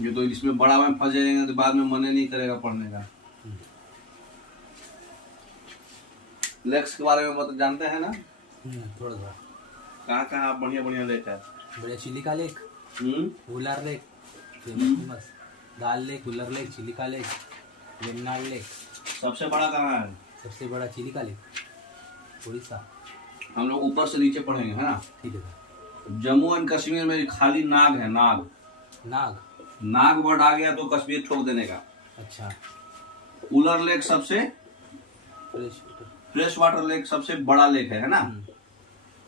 ये तो इसमें बड़ा में फंस जाएंगे तो बाद में मन ही नहीं करेगा पढ़ने का। लेक्स के बारे में मतलब जानते हैं ना? थोड़ा थोड़ा। कहाँ कहाँ बढ़िया बढ़िया लेक है? बढ़िया चिलिका लेक, उलार लेक, फेमस दाल लेक, उलर लेक, चिलिका लेक, वेन्नाड लेक। सबसे बड़ा कहाँ है? सबसे बड़ा चिलिका लेक, उड़ीसा। हम लोग ऊपर से नीचे पढ़ेंगे, है ना? ठीक है। जम्मू एंड कश्मीर में खाली नाग है, नाग। नाग नाग वर्ड आ गया तो कश्मीर ठोक देने का। अच्छा। उलर लेक सबसे फ्रेश वाटर लेक, सबसे बड़ा लेक है ना?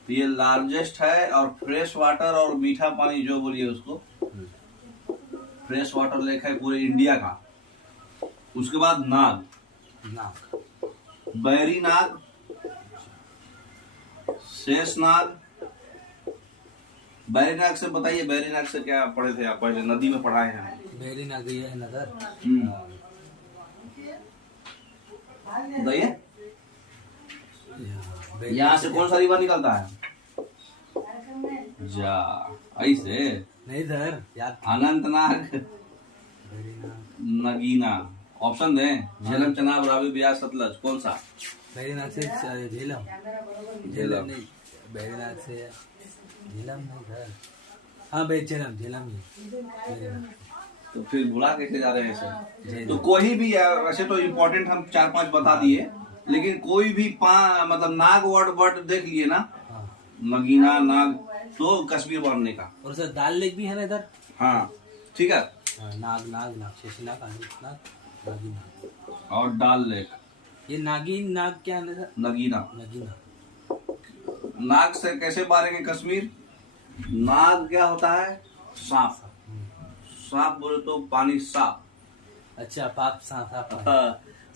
तो ये लार्जेस्ट है और फ्रेश वाटर और मीठा पानी जो बोलिए उसको, फ्रेश वाटर लेक है पूरे इंडिया का। उसके बाद नाग, बैरी नाग, शेष नाग। बैरी नाग से बताइए, बैरी नाग से क्या पढ़े थे आप? पहले नदी में पढ़ाए हैं। बैरी नाग ये है नगर। बताइए, यहाँ से कौन सा रिवर निकलता है? जा ऐसे नहीं सर, याद। अनंतनाग, नगीना। ऑप्शन दें? झेलम, चनाब, रावी, ब्यास, सतलज, कौन सा? बैरी नाग से झेलम। झेलम नहीं, बैरी नाग से झेलम नहीं सर। हाँ भाई, झेलम ही। तो फिर भुला कैसे जा रहे हैं ऐसे? तो कोई भी वैसे तो इम्पोर्टेंट हम 4-5 बता दिए, लेकिन कोई भी मतलब नाग वर्ड देख लिए ना, नगीना नाग, तो कश्मीर बनने का। और सर दाल लेक भी है ना इधर। हाँ ठीक है। नाग नाग नाग शेषनाग, नाग, नागिना और डाल लेक। ये नागिन नाग क्या है सर? नगीना। नगीना। नाग से कैसे मारेंगे कश्मीर? नाग क्या होता है? सांप। सांप बोले तो पानी साफ। अच्छा, पाप साफ।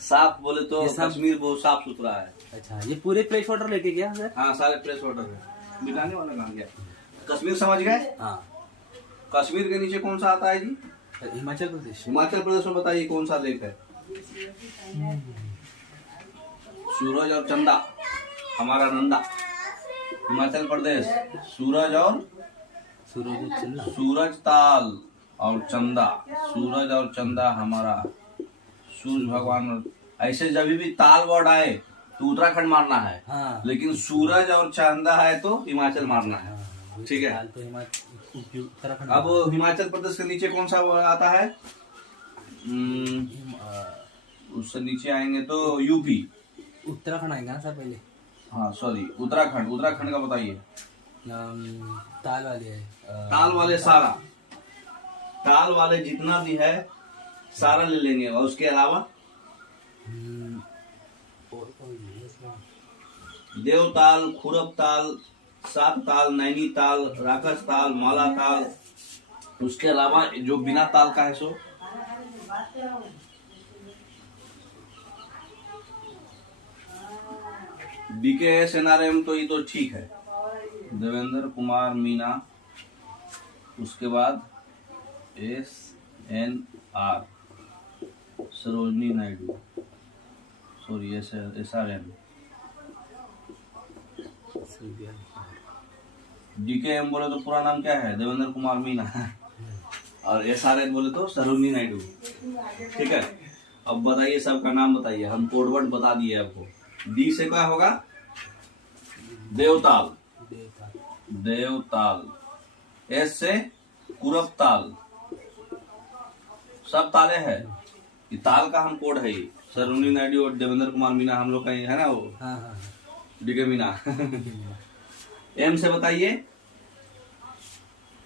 साफ बोले तो कश्मीर बहुत साफ सुथरा है। अच्छा, ये पूरे फ्रेश वाटर लेके गया सर? हाँ, सारे फ्रेश वाटर है। मिटाने वाला कहाँ गया? कश्मीर समझ गए? हाँ। कश्मीर के नीचे कौन सा आता है जी? हिमाचल प्रदेश। हिमाचल प्रदेश में बताइए कौन सा लेक है? सूरज और चंदा, हमारा नंदा। हिमाचल प्रदेश सूरज ताल और चंदा। सूरज और चंदा हमारा सूरज भगवान। ऐसे जब भी ताल वर्ड आए तो उत्तराखंड मारना है। हाँ। लेकिन सूरज और चंदा है तो हिमाचल मारना है। ठीक है। तो अब हिमाचल प्रदेश के नीचे कौन सा आता है? उससे नीचे आएंगे तो यूपी। उत्तराखंड आएगा ना सर पहले? हाँ सॉरी, उत्तराखंड का बताइए। ताल वाले है। ताल वाले जितना भी है सारा ले लेंगे, और उसके अलावा देवताल, खुरब ताल, सात ताल, नैनी ताल, राकस ताल, माला ताल। उसके अलावा जो बिना ताल का है सो BKSNRM, तो ये तो ठीक है। देवेंद्र कुमार मीना, उसके बाद SNR, Sarojini Naidu, sorry SRM। DKM बोले तो पूरा नाम क्या है? देवेंद्र कुमार मीना। और SRN बोले तो सरोजनी नायडू। ठीक है। अब बताइए, सबका नाम बताइए। हम कोडवर्ड बता दिए आपको। D से क्या होगा? देवताल। S से कुरब ताल। सब ताले है। ये ताल का हम कोड है। ये सरोजनी नायडू और देवेंद्र कुमार मीना हम लोग का है ना वो। हाँ। DK मीना। M से बताइए,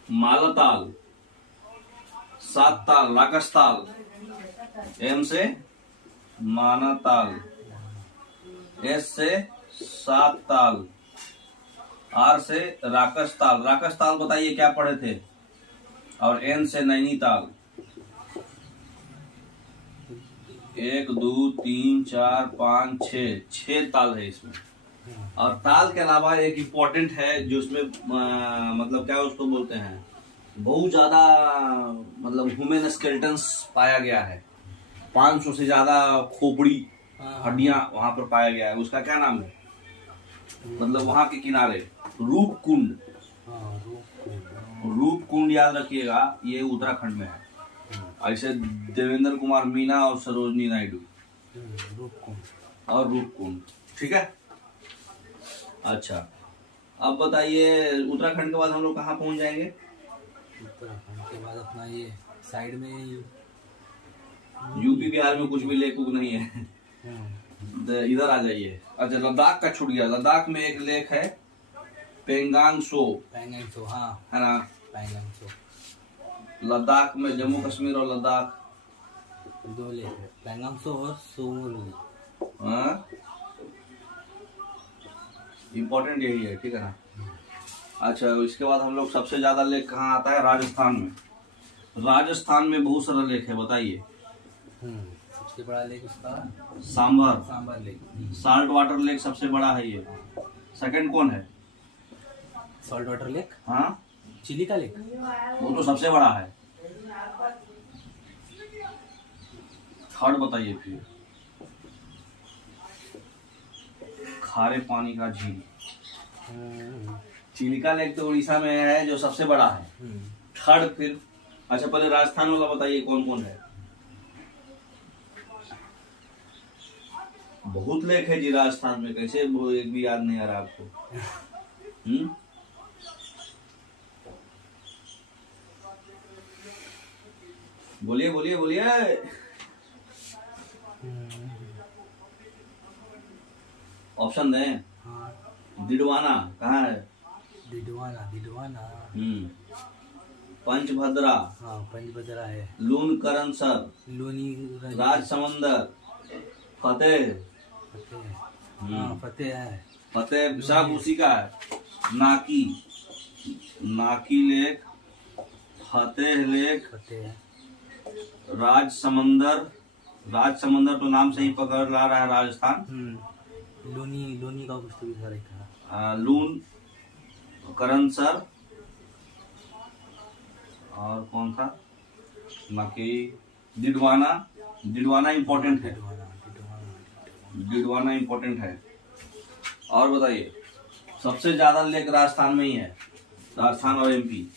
माला ताल, सात ताल, राकस ताल। M से माना ताल। S से सात ताल। R से राकस ताल। राकस ताल बताइए क्या पढ़े थे? और N से नैनीताल। 1 2 3 4 5 6 ताल है इसमें। और ताल के अलावा एक इम्पोर्टेंट है जो उसमें मतलब क्या उसको बोलते हैं, बहुत ज्यादा मतलब ह्यूमन स्केलेटन्स पाया गया है। 500 से ज्यादा खोपड़ी हड्डियां वहां पर पाया गया है। उसका क्या नाम है? मतलब वहां के किनारे रूपकुंड। रूपकुंड याद रखिएगा, ये उत्तराखंड में है। ऐसे देवेंद्र कुमार मीना और सरोजनी नायडू रूपकुंड। और रूपकुंड। ठीक है। अच्छा, अब बताइए उत्तराखंड के बाद हम लोग कहाँ पहुंच जाएंगे? उत्तराखंड के बाद अपना ये साइड में यूपी बिहार में कुछ भी लेक उक नहीं है। इधर आ जाइए। अच्छा, लद्दाख का छूट गया। लद्दाख में एक लेक है पेंगांग सो। पैंगोंग त्सो, हाँ है ना? पैंगोंग त्सो। लद्दाख में जम्मू कश्मीर और लद्दाख 2 लेक है, पैंगोंग त्सो और सोमोलू। इम्पोर्टेंट यही है, ठीक है ना? अच्छा, इसके बाद हम लोग सबसे ज्यादा लेक कहाँ आता है? राजस्थान में। राजस्थान में बहुत सारा लेक है, बताइए। सबसे बड़ा लेक उसका Sambhar. Sambhar lake. Salt water lake सबसे बड़ा है ये। सेकंड कौन है? Salt water lake. हाँ, चिलिका लेक। वो तो सबसे बड़ा है। थर्ड बताइए फिर। खारे पानी का झील। चिलिका लेक तो उड़ीसा में है, जो सबसे बड़ा है। थर्ड फिर? अच्छा, पहले राजस्थान वाला बताइए कौन कौन है। बहुत लेक है जी राजस्थान में, कैसे वो एक भी याद नहीं आ रहा आपको? बोलिए बोलिए बोलिए। ऑप्शन दें? दिडवाना कहाँ है? दिडवाना। पंचभद्रा। हाँ, पंचभद्रा है। लून करनसर। लूनी राजसमंदर। फतेह। फतेह है। फतेह सब उसी का है। नाकी। नाकी लेक, फतेह लेक, फतेह, राजसमंदर। राजसमंदर तो नाम से ही पकड़ ला रहा है राजस्थान। लूनी का कुछ तो भी था लिखा। लून, करनसर और कौन था? नाकी, दिडवाना। दिडवाना इम्पोर्टेंट है। दिडवाना इम्पोर्टेंट है। और बताइए, सबसे ज्यादा लेक राजस्थान में ही है। राजस्थान और एमपी।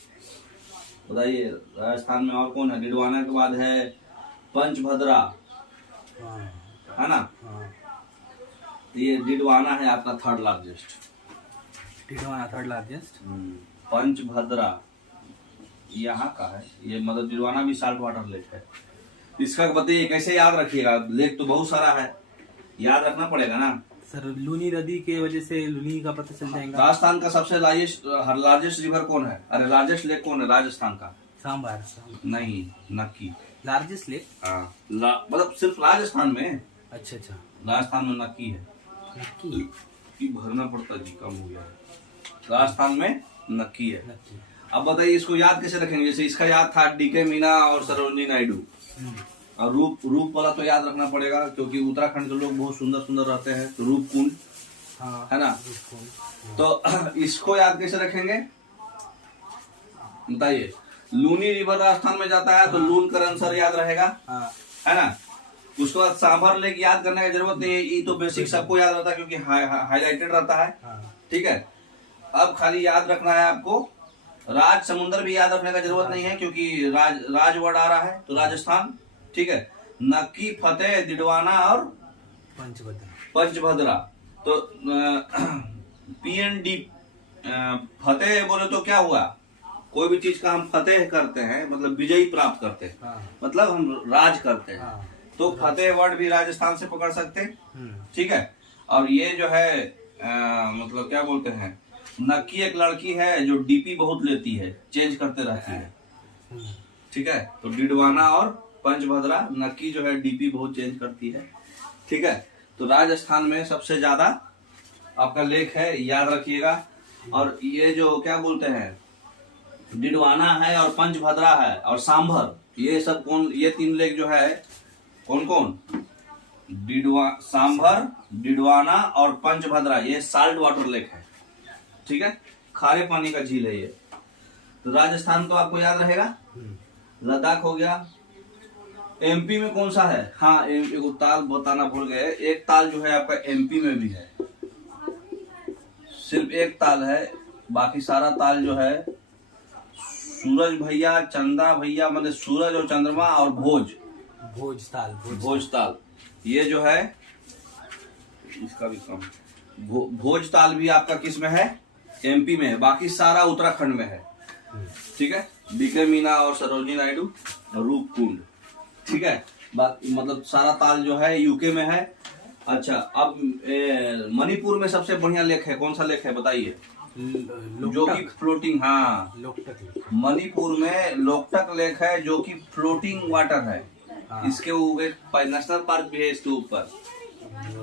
बताइए राजस्थान में और कौन है? दिडवाना के बाद है पंचभद्रा, है ना? ये दिडवाना है आपका थर्ड लार्जेस्ट। पंचभद्रा यहाँ का है ये, मतलब दिडवाना भी साल्ट वाटर लेक है। इसका बताइए कैसे याद रखिएगा? लेक तो बहुत सारा है, याद रखना पड़ेगा ना सर। लूनी नदी के वजह से लूनी का पता चल जाएगा। राजस्थान का सबसे लार्जेस्ट रिवर कौन है? अरे लार्जेस्ट लेक कौन है राजस्थान का? सांबर। नहीं, नक्की। Largest lake? हाँ, मतलब सिर्फ राजस्थान में। अच्छा। राजस्थान में नक्की है। नक्की भरना पड़ता जी, कम हो गया। राजस्थान में नक्की है। अब बताइए इसको याद कैसे रखेंगे? जैसे इसका याद था डीके मीना और सरोजनी नायडू। और रूप वाला तो याद रखना पड़ेगा, क्योंकि उत्तराखंड के लोग बहुत सुंदर सुंदर रहते हैं, तो रूपकुंड, है ना? तो इसको याद कैसे रखेंगे बताइए? लूनी रिवर राजस्थान में जाता है, तो लून करनसर याद रहेगा, है ना? उसके बाद सांभर लेक याद करने की जरूरत नहीं है, ये तो बेसिक सबको याद रहता है क्योंकि हाईलाइटेड रहता है। ठीक है। अब खाली याद रखना है आपको, राज समुंदर भी याद रखने का जरूरत नहीं है क्योंकि राज वर्ड आ रहा है, तो राजस्थान। ठीक है। नक्की, फतेह, दिडवाना और पंचभद्रा। तो PND फतेह बोले तो क्या हुआ? कोई भी चीज का हम फतेह करते हैं मतलब विजयी प्राप्त करते हैं, मतलब हम राज करते हैं, तो फतेह वर्ड भी राजस्थान से पकड़ सकते हैं। ठीक है। और ये जो है मतलब क्या बोलते हैं, नक्की एक लड़की है जो DP बहुत लेती है, चेंज करते रहती है। ठीक है। तो डिडवाना और पंचभद्रा, नक्की जो है DP बहुत चेंज करती है। ठीक है। तो राजस्थान में सबसे ज्यादा आपका लेक है, याद रखिएगा। और ये जो क्या बोलते हैं, डिडवाना है और पंचभद्रा है और सांभर, ये सब कौन? ये 3 लेक जो है कौन कौन? सांभर, डिडवाना और पंचभद्रा, ये साल्ट वाटर लेक है। ठीक है। खारे पानी का झील है ये। तो राजस्थान तो आपको याद रहेगा। लद्दाख हो गया। MP में कौन सा है? हाँ, एक ताल बताना भूल गए। एक ताल जो है आपका MP में भी है, सिर्फ एक ताल है, बाकी सारा ताल जो है सूरज भैया, चंदा भैया, मतलब सूरज और चंद्रमा और भोजताल, ये जो है इसका भी कम। भोजताल भी आपका किस में है? एमपी में है, बाकी सारा उत्तराखंड में है। ठीक है, डीके मीना और सरोजिनी नायडू और रूपकुंड, ठीक है, मतलब सारा ताल जो है यूके में है। अच्छा, अब मणिपुर में सबसे बढ़िया लेक है, कौन सा लेक है बताइए? जो कि फ्लोटिंग, हाँ, मणिपुर में लोकटक लेक है जो कि फ्लोटिंग वाटर है। हाँ। इसके ऊपर नेशनल पार्क भी है, इसके ऊपर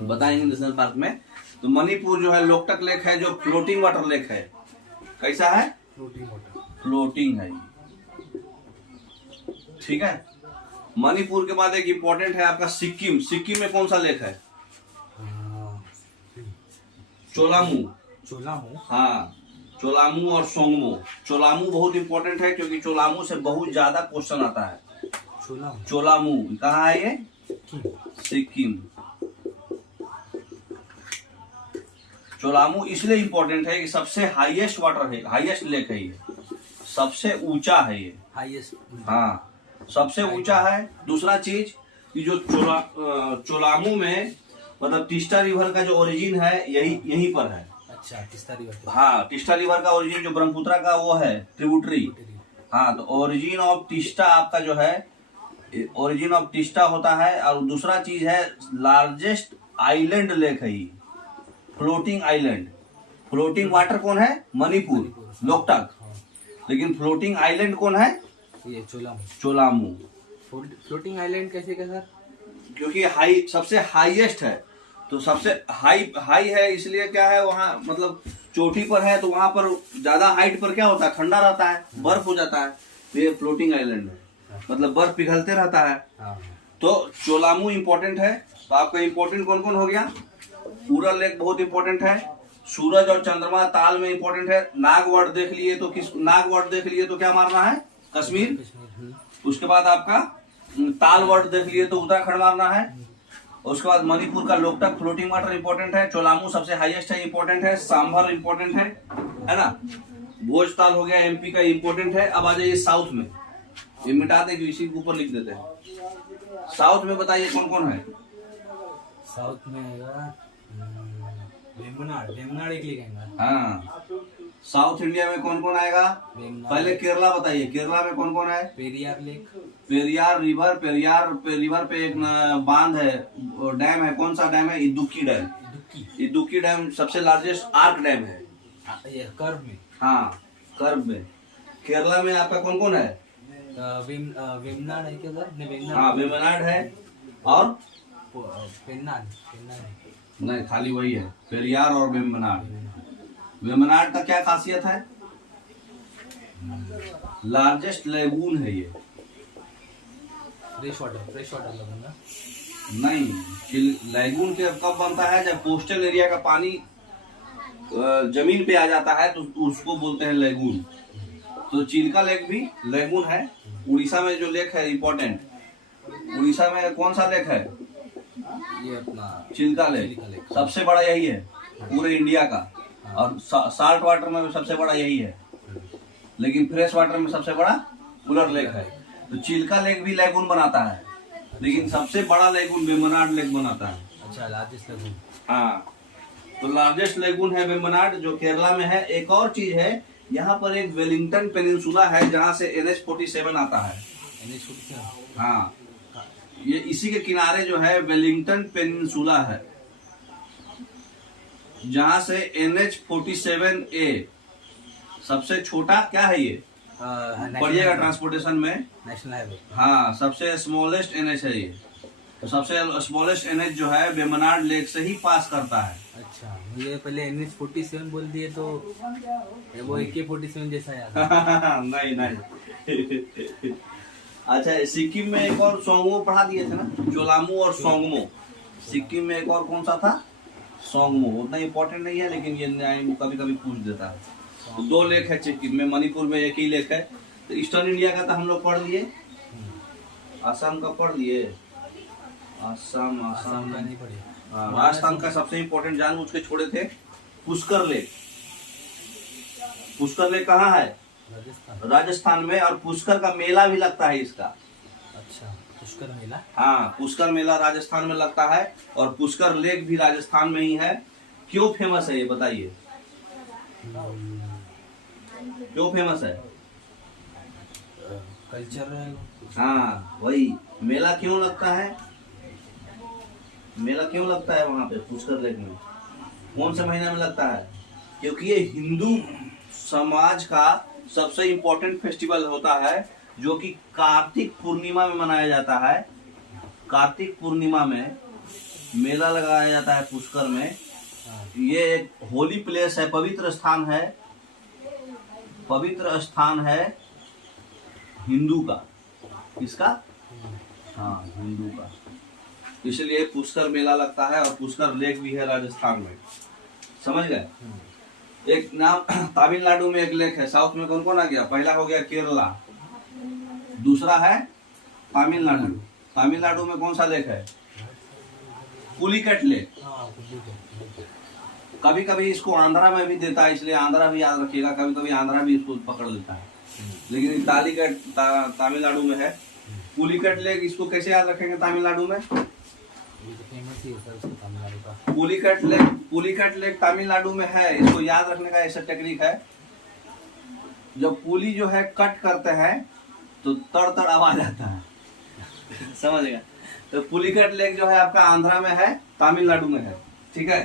बताएंगे नेशनल पार्क में। तो मणिपुर जो है लोकटक लेक है जो फ्लोटिंग वाटर लेक है। कैसा है? फ्लोटिंग है, ठीक है। मणिपुर के बाद एक इम्पोर्टेंट है आपका सिक्किम। सिक्किम में कौन सा लेक है? चोलामू, हाँ, चोलामू और सोंगमो। चोलामू बहुत इंपॉर्टेंट है क्योंकि चोलामू से बहुत ज्यादा क्वेश्चन आता है। चोलामू कहाँ है? ये सिक्किम। चोलामू इसलिए इम्पोर्टेंट है कि सबसे हाईएस्ट वाटर है, हाईएस्ट लेक है, ये सबसे ऊंचा है, ये हाईएस्ट, हाँ, सबसे ऊंचा है। दूसरा चीज कि जो चोलामू में मतलब टीस्टा रिवर का जो ओरिजिन है यहीं पर है। अच्छा, टीस्टा रिवर, हाँ, टीस्टा रिवर का ओरिजिन जो ब्रह्मपुत्रा का वो है ट्रिब्यूटरी, हाँ, तो ओरिजिन ऑफ टीस्टा आपका जो है, ओरिजिन ऑफ टीस्टा होता है। और दूसरा चीज है लार्जेस्ट आइलैंड लेक है ये, फ्लोटिंग आइलैंड। फ्लोटिंग वाटर कौन है? मणिपुर, लोकटक। लेकिन फ्लोटिंग आइलैंड कौन है? ये चोलामू। फ्लोटिंग आइलैंड कैसे का सर? क्योंकि हाई, सबसे हाईएस्ट है, तो सबसे हाई है, इसलिए क्या है वहाँ, मतलब चोटी पर है, तो वहां पर ज्यादा हाइट पर क्या होता है? ठंडा रहता है, बर्फ हो जाता है, तो ये फ्लोटिंग आइलैंड है, मतलब बर्फ पिघलते रहता है। तो चोलामू इम्पोर्टेंट है। तो आपका इम्पोर्टेंट कौन कौन हो गया? उरल लेक बहुत इंपॉर्टेंट है। सूरज और चंद्रमा ताल में इंपॉर्टेंट है। नागवर्ड देख लिए तो नागवर्ड देख लिए तो क्या मारना है? कश्मीर। उसके बाद आपका ताल वर्ड देख लिए तो उत्तराखंड मारना है। उसके बाद मणिपुर का लोकटक फ्लोटिंग वाटर इंपॉर्टेंट है। चोलामू सबसे हाईएस्ट है, इंपॉर्टेंट है। सांभर इंपॉर्टेंट है ना। भोजताल हो गया, एमपी का इंपॉर्टेंट है। अब आ जाइए साउथ में, ये मिटा दें, इसी के ऊपर लिख देते हैं। साउथ में बताइए कौन कौन है? साउथ में वेम्बनाड एक लिखेंगे। हाँ, साउथ इंडिया में कौन कौन आएगा? पहले केरला बताइए, केरला में कौन कौन है? Periyar lake, Periyar river, Periyar river पे एक बांध है, डैम है। कौन सा डैम है? इदुक्की डैम। इदुक्की डैम सबसे लार्जेस्ट आर्क डैम है, कर्व में। हाँ, कर्व में। केरला में आपका कौन कौन है? वेम्बनाड है क्या सर? हाँ, वेम्बनाड है और पेन्नाड नहीं, खाली वही है, पेरियार और वेम्बनाड। वेम्बनाड का क्या खासियत है? लार्जेस्ट लेगून है ये। फ्रेश वाटर लगूंगा नहीं, लेगून के कब बनता है? जब कोस्टल एरिया का पानी जमीन पे आ जाता है तो उसको बोलते हैं लेगून। तो चिल्का लेक भी लेगून है। उड़ीसा में जो लेक है इंपॉर्टेंट, उड़ीसा में कौन सा लेक है? ये अपना चिल्का लेक, सबसे बड़ा यही है पूरे इंडिया का। और साल्ट वाटर में सबसे बड़ा यही है, लेकिन फ्रेश वाटर में सबसे बड़ा उलर लेक है। तो चिल्का लेक भी लेगून बनाता है, लेकिन सबसे बड़ा लेगून वेम्बनाड लेक बनाता है। अच्छा, लार्जेस्ट लेगून। हाँ, तो लार्जेस्ट लेगून है वेम्बनाड जो केरला में है। एक और चीज है, यहाँ पर एक वेलिंगटन पेनिनसुला है जहाँ से NH-47 आता है। NH-47? हाँ, ये इसी के किनारे जो है वेलिंगटन पेनिनसुला है, जहाँ से NH-47A सबसे छोटा क्या है ये? पड़िएगा ट्रांसपोर्टेशन में, नेशनल हाईवे। हाँ, सबसे स्मॉलेस्ट NH है ये। तो सबसे स्मॉलेस्ट NH जो है वेम्बनाड लेक से ही पास करता है। अच्छा, मुझे पहले NH-47 बोल दिए तो वो AK-47 जैसा याद नहीं। अच्छा, सिक्किम में एक और सोंगमो पढ़ा दिए थे ना, चोलामू और सोंगमो। सिक्किम में एक और कौन सा था? सोंगमो। उतना इम्पोर्टेंट नहीं है, लेकिन ये कभी कभी पूछ देता है। तो 2 लेक है सिक्किम में, मणिपुर में एक ही लेक है। तो ईस्टर्न इंडिया का तो हम लोग पढ़ लिए, आसाम का पढ़ लिए। आसाम का नहीं पढ़े। राजस्थान का सबसे इम्पोर्टेंट जानबूझ के छोड़े थे, पुष्कर लेक। पुष्कर लेक कहाँ है? राजस्थान। राजस्थान में, और पुष्कर का मेला भी लगता है इसका। अच्छा, पुष्कर मेला। हाँ, पुष्कर मेला राजस्थान में लगता है, और पुष्कर लेक भी राजस्थान में ही है। क्यों फेमस है ये बताइए, क्यों फेमस है? कल्चर। हाँ वही, मेला क्यों लगता है, मेला क्यों लगता है वहां पे पुष्कर लेक में? कौन से महीने में लगता है? क्योंकि ये हिंदू समाज का सबसे इम्पोर्टेंट फेस्टिवल होता है, जो कि कार्तिक पूर्णिमा में मनाया जाता है। कार्तिक पूर्णिमा में मेला लगाया जाता है पुष्कर में। ये एक होली प्लेस है, पवित्र स्थान है, पवित्र स्थान है हिंदू का। किसका? हाँ, हिंदू का। इसलिए पुष्कर मेला लगता है, और पुष्कर लेक भी है राजस्थान में। समझ गए? एक नाम तमिलनाडु में एक लेक है। साउथ में कौन कौन आ गया? पहला हो गया केरला, दूसरा है तमिलनाडु। तमिलनाडु में कौन सा लेक है? पुलिकट लेक। कभी कभी इसको आंध्रा में भी देता है, इसलिए आंध्रा भी याद रखिएगा, कभी कभी आंध्रा भी इसको पकड़ लेता है, लेकिन तमिलनाडु में है। पुलिकट लेक, इसको कैसे याद रखेंगे तमिलनाडु में? पुलिकट लेक तमिलनाडु में है। इसको याद रखने का ऐसा टेक्निक है, जब पुली जो है कट करते हैं तो तड़ तड़ आवाज आता है। समझेगा? तो पुलिकट लेक जो है आपका आंध्रा में है, तमिलनाडु में है। ठीक है,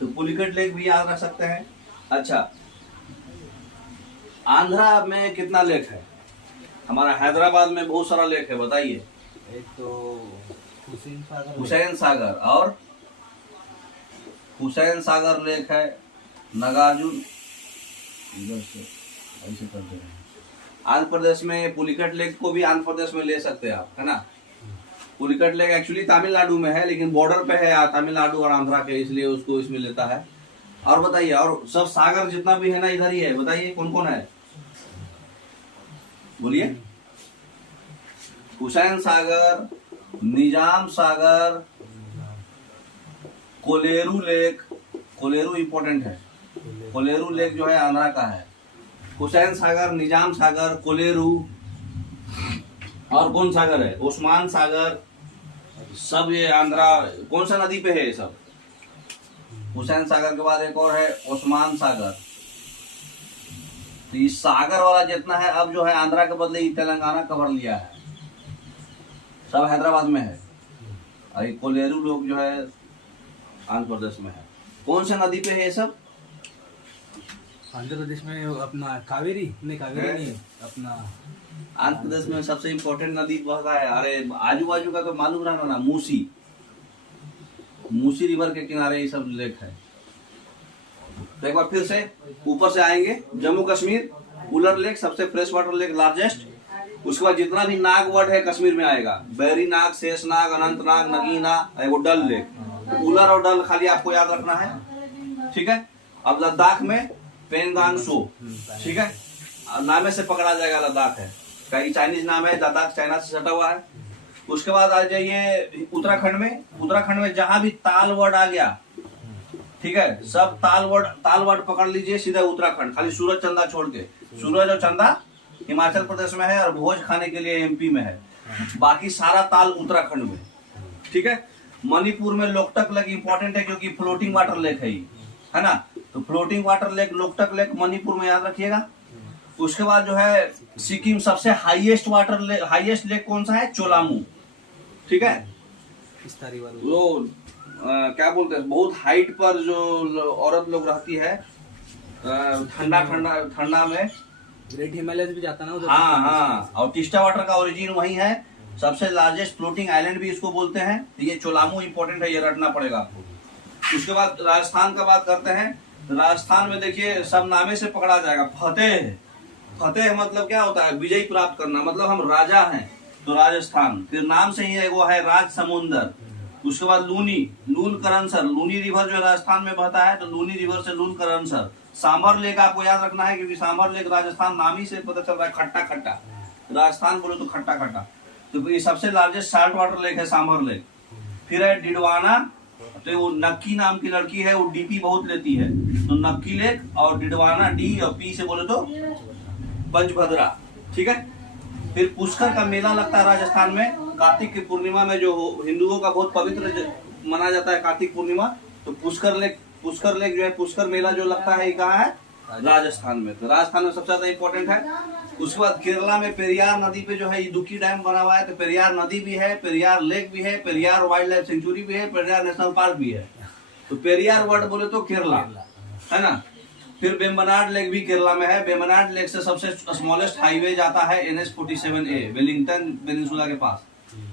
तो पुलिकट लेक भी याद रख सकते हैं। अच्छा, आंध्रा में कितना लेक है? हमारा हैदराबाद में बहुत सारा लेक है, बताइए। एक तो हुसैन सागर, और हुसैन सागर लेक है, नागार्जुन, इधर से ऐसे करते हैं। आंध्र प्रदेश में पुलिकट लेक को भी आंध्र प्रदेश में ले सकते हैं आप, है ना। पुलिकट लेक एक्चुअली तमिलनाडु में है, लेकिन बॉर्डर पे है तमिलनाडु और आंध्रा के, इसलिए उसको इसमें लेता है। और बताइए, और सब सागर जितना भी है ना इधर ही है, बताइए कौन कौन है, बोलिए। हुसैन सागर, निजाम सागर, कोलेरू लेक। कोलेरू इंपॉर्टेंट है, कोलेरू लेक जो है आंध्रा का है। हुसैन सागर, निजाम सागर, कोलेरू, और कौन सागर है? ओस्मान सागर, सब ये आंध्रा। कौन सा नदी पे है ये सब? हुसैन सागर के बाद एक और है ओस्मान सागर। तो ये सागर वाला जितना है, अब जो है आंध्रा के बदले तेलंगाना कवर लिया है, सब हैदराबाद में है। और कोलेरू लोग जो है आंध्र प्रदेश में है। कौन से नदी पे है ये सब? आंध्र प्रदेश में अपना कावेरी नहीं, कावेरी नहीं, अपना आंध्र प्रदेश में सबसे इम्पोर्टेंट नदी बहता है। अरे आजू बाजू का तो मालूम रहा ना, मूसी, मूसी रिवर के किनारे ये सब लेक है। तो एक बार फिर से ऊपर से आएंगे, जम्मू कश्मीर, उलर लेक सबसे फ्रेश वाटर लेक, लार्जेस्ट। उसके बाद जितना भी नाग वर्ड है कश्मीर में आएगा, बैरी नाग, शेष नाग, अनंत नाग, नगीना, वो डल लेक। उलर और डल खाली आपको याद रखना है, ठीक है। अब लद्दाख में पेंगांग सो, ठीक है, नामे से पकड़ा जाएगा, लद्दाख है, कई चाइनीज नाम है, लद्दाख चाइना से सटा हुआ है। उसके बाद आ जाइए उत्तराखंड में। उत्तराखंड में जहां भी ताल वर्ड आ गया, ठीक है, सब ताल वर्ड पकड़ लीजिए, सीधा उत्तराखंड, खाली सूरज चंदा छोड़ के। सूरज और चंदा हिमाचल प्रदेश में है, और भोज खाने के लिए एमपी में है, बाकी सारा ताल उत्तराखंड में, ठीक है। मणिपुर में लोकटक लेक इंपॉर्टेंट है, क्योंकि फ्लोटिंग वाटर लेक है ना, तो floating water lake, Loktak lake Manipur में याद रखिएगा। उसके बाद जो है सिक्किम, सबसे हाईएस्ट लेक कौन सा है? चोलामू, ठीक है। वो क्या बोलते हैं, बहुत हाइट पर जो औरत लोग रहती है, ठंडा में, ग्रेट हिमालय भी जाता ना। हाँ, और टिस्टा वाटर का ओरिजिन वही है। सबसे लार्जेस्ट फ्लोटिंग आइलैंड भी इसको बोलते हैं। ये चोलामू इंपॉर्टेंट है, ये रटना पड़ेगा आपको। उसके बाद राजस्थान का बात करते हैं। राजस्थान में देखिए सब नामे से पकड़ा जाएगा। फतेह मतलब क्या होता है? विजय प्राप्त करना, मतलब हम राजा हैं, तो राजस्थान। फिर नाम से ही वो है राज समुंदर। उसके बाद लून करनसर, लूनी रिवर जो राजस्थान में बहता है, तो लूनी रिवर से लून करनसर। सांभर लेक आपको याद रखना है, क्योंकि सांभर लेक राजस्थान नाम ही से पता चल रहा है, खट्टा खट्टा, राजस्थान बोले तो खट्टा खट्टा। तो ये सबसे लार्जेस्ट साल्ट वाटर लेक है सांभर लेक। फिर है डिडवाना, तो वो नक्की नाम की लड़की है, वो डीपी बहुत लेती है, तो नक्की लेक और डिडवाना, डी और पी से बोले तो पंचभद्रा, ठीक है। फिर पुष्कर का मेला लगता है राजस्थान में कार्तिक की पूर्णिमा में, जो हिंदुओं का बहुत पवित्र माना जाता है कार्तिक पूर्णिमा। तो पुष्कर लेक जो है, पुष्कर मेला जो लगता है ये कहाँ है? राजस्थान में। तो राजस्थान में सबसे ज्यादा इम्पोर्टेंट है। उसके बाद केरला में पेरियार नदी पे जो है इदुक्की डैम बना हुआ है। तो पेरियार नदी भी है, पेरियार लेक भी है, पेरियार वाइल्ड लाइफ सेंचुरी भी है, पेरियार नेशनल पार्क भी है। तो पेरियार वर्ड बोले तो केरला है ना। फिर वेम्बनाड लेक भी केरला में है। वेम्बनाड लेक से सबसे स्मॉलेस्ट हाईवे जाता है NH47A वेलिंगटन पेनिनसुला के पास,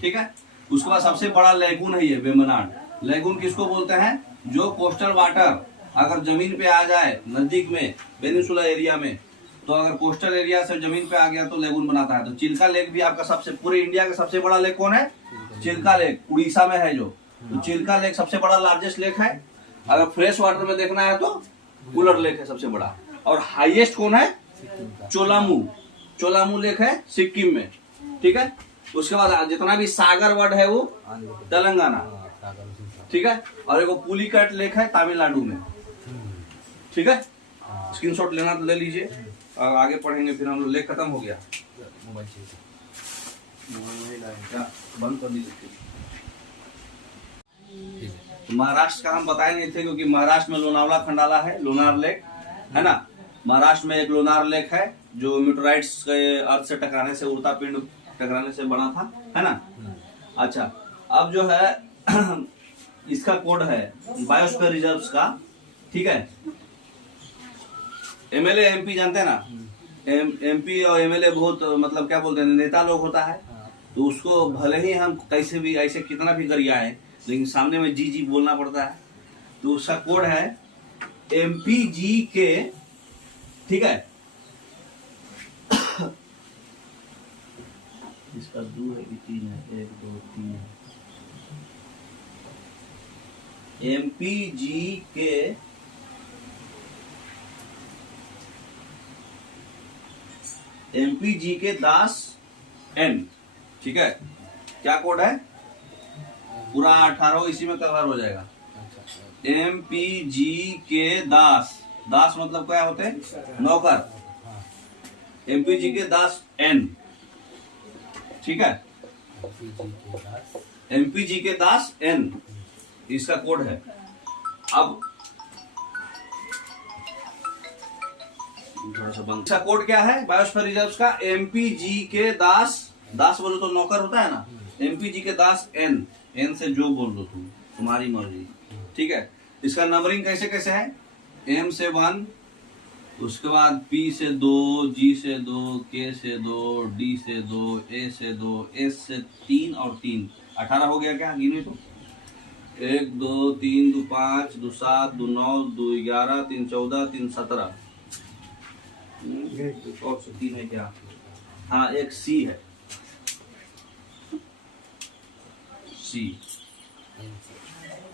ठीक है। उसके बाद सबसे बड़ा लेगून है ये वेम्बनाड। लेगून किसको बोलते हैं? जो कोस्टल वाटर अगर जमीन पे आ जाए नजदीक में पेनिनसुला एरिया में, तो अगर कोस्टल एरिया से जमीन पे आ गया तो लेगून बनाता है। तो चिल्का लेक भी आपका सबसे, पूरे इंडिया का सबसे बड़ा लेक कौन है? चिल्का लेक, उड़ीसा में है जो। तो चिल्का लेक सबसे बड़ा लार्जेस्ट लेक है। अगर फ्रेश वाटर में देखना है तो कूलर लेक है सबसे बड़ा। और हाईएस्ट कौन है? चोलामू लेक है सिक्किम में, ठीक है। उसके बाद जितना भी सागर वर्ड है वो तेलंगाना, ठीक है। और एक पुलिकट लेक है तमिलनाडु में, ठीक है। स्क्रीनशॉट लेना तो ले लीजिए, और आगे पढ़ेंगे। फिर हम लोग लेक खत्म हो गया, क्या बंद कर दीजिए। महाराष्ट्र का हम बताए नहीं थे, क्योंकि महाराष्ट्र में लोनावला खंडाला है, लोनार लेक है ना। महाराष्ट्र में एक लोनार लेक है जो मीटराइट्स के अर्थ से टकराने से, उड़ता पिंड टकराने से बना था, है ना। अच्छा, अब जो है इसका कोड है बायोस्फीयर रिजर्व्स का, ठीक है। MLA MP जानते हैं ना, MP और MLA बहुत मतलब क्या बोलते हैं, नेता लोग होता है। तो उसको भले ही हम कैसे भी ऐसे कितना भी करिए आए, लेकिन सामने में जी बोलना पड़ता है। तो उसका कोड है MPGK, ठीक है। इसका 2 है कि 3 है? 1 2 3 है। MPGK दास N, ठीक है। क्या कोड है? पूरा 18 इसी में कवर हो जाएगा। MPGK दास मतलब क्या होते हैं? नौकर। MPGK दास N, ठीक है। MPGK दास N इसका कोड है। अब थोड़ा सा बंद। इसका कोड क्या है बायोस्फीयर रिजर्व्स का? MPGK दास बोलो तो नौकर होता है ना। MPGK दास N से जो बोल दो तुम, तुम्हारी मर्जी, ठीक है। इसका नंबरिंग कैसे कैसे है? M से 1, उसके बाद P से 2, G से 2, K से 2, D से 2, A से 2, S से 3 और 3, 18 हो गया क्या? गिने तो 1 2 3 2 5 2 7 2 9 2 11 3 14 3 17 और 3 है क्या? हाँ, एक C है, C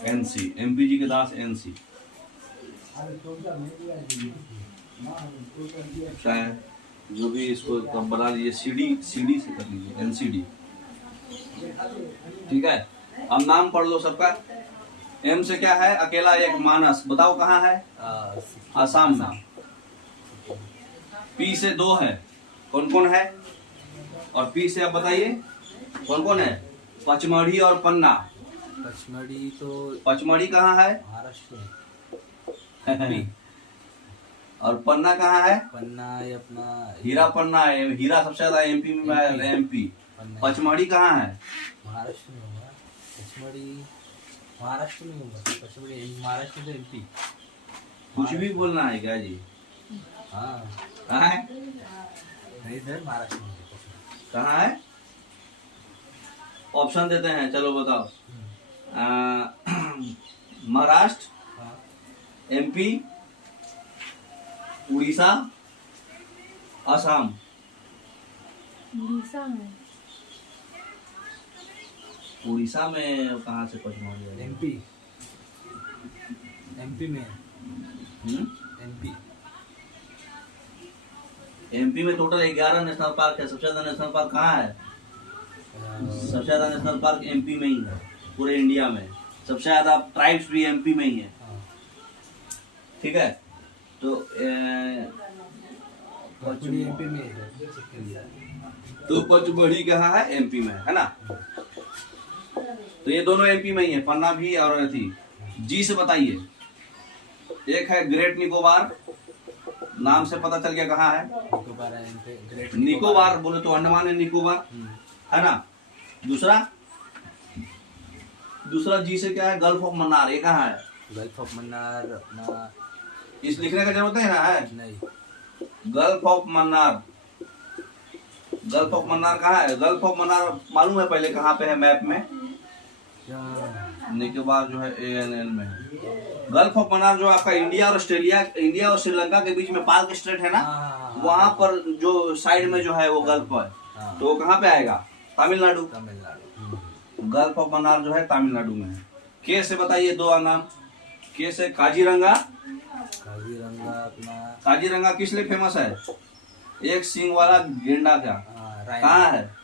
NC, MPGK दास NC शायद, जो भी इसको कब बना लीजिए, CD से कर लीजिए, NCD, ठीक है। अब नाम पढ़ लो सबका। M से क्या है? अकेला एक मानस, बताओ कहाँ है? आसाम में। P से 2 है, कौन कौन है? और P से अब बताइए कौन कौन है? पचमढ़ी और पन्ना। पचमढ़ी कहाँ है? महाराष्ट्र में। और पन्ना कहाँ है? पन्ना ये अपना हीरा पन्ना है। हीरा सबसे ज्यादा MP में है, MP। पचमढ़ी कहाँ है? महाराष्ट्र में होगा। पचमढ़ी महाराष्ट्र में होगा। पचमढ़ी महाराष्ट्र से MP। कुछ भी बोलना है क्या जी? हाँ, नहीं सर, महाराष्ट्र में कहाँ है? ऑप्शन देते हैं, चलो बताओ। महाराष्ट्र, MP, उड़ीसा, असम। उड़ीसा में कहाँ से पचमढ़ी है? MP में। MP में टोटल 11 नेशनल पार्क है। सबसे ज्यादा नेशनल पार्क कहाँ है? सबसे ज्यादा नेशनल पार्क MP में ही है पूरे इंडिया में। सबसे ज्यादा ट्राइब्स भी MP में ही है, ठीक है। तो पचमढ़ी एमपी में है। तो पचमढ़ी कहाँ है? एमपी में है ना। तो ये दोनों एमपी में ही है, पन्ना भी और अथी। जी से बताइए। एक है ग्रेट निकोबार, नाम से पता चल गया कहाँ है। निकोबार है इन पे, ग्रेट निकोबार बोले तो अंडमान एंड निकोबार है ना। दूसरा जी से क्या है? गल्फ ऑफ मन्नार, ये कहाँ है? गल्फ ऑफ मन्नार अपना इस लिखने का जरूरत है ना है? नहीं। Gulf of Mannar, gulf of Mannar कहाँ है? गल्फ ऑफ मन्नार मालूम है पहले कहाँ पे है मैप में? निकोबार जो है ANN में है। गल्फ ऑफ मन्नार जो आपका इंडिया और श्रीलंका के बीच में पार्क स्ट्रेट है ना, वहाँ पर जो साइड में जो है वो गल्फ है, तो वो कहाँ पे आएगा? तमिलनाडु। गल्फ ऑफ मन्नार जो है तमिलनाडु में है। के से बताइए दो नाम। के से काजीरंगा। अपना काजीरंगा किस लिए फेमस है? एक सींग वाला गेंडा का कहाँ है?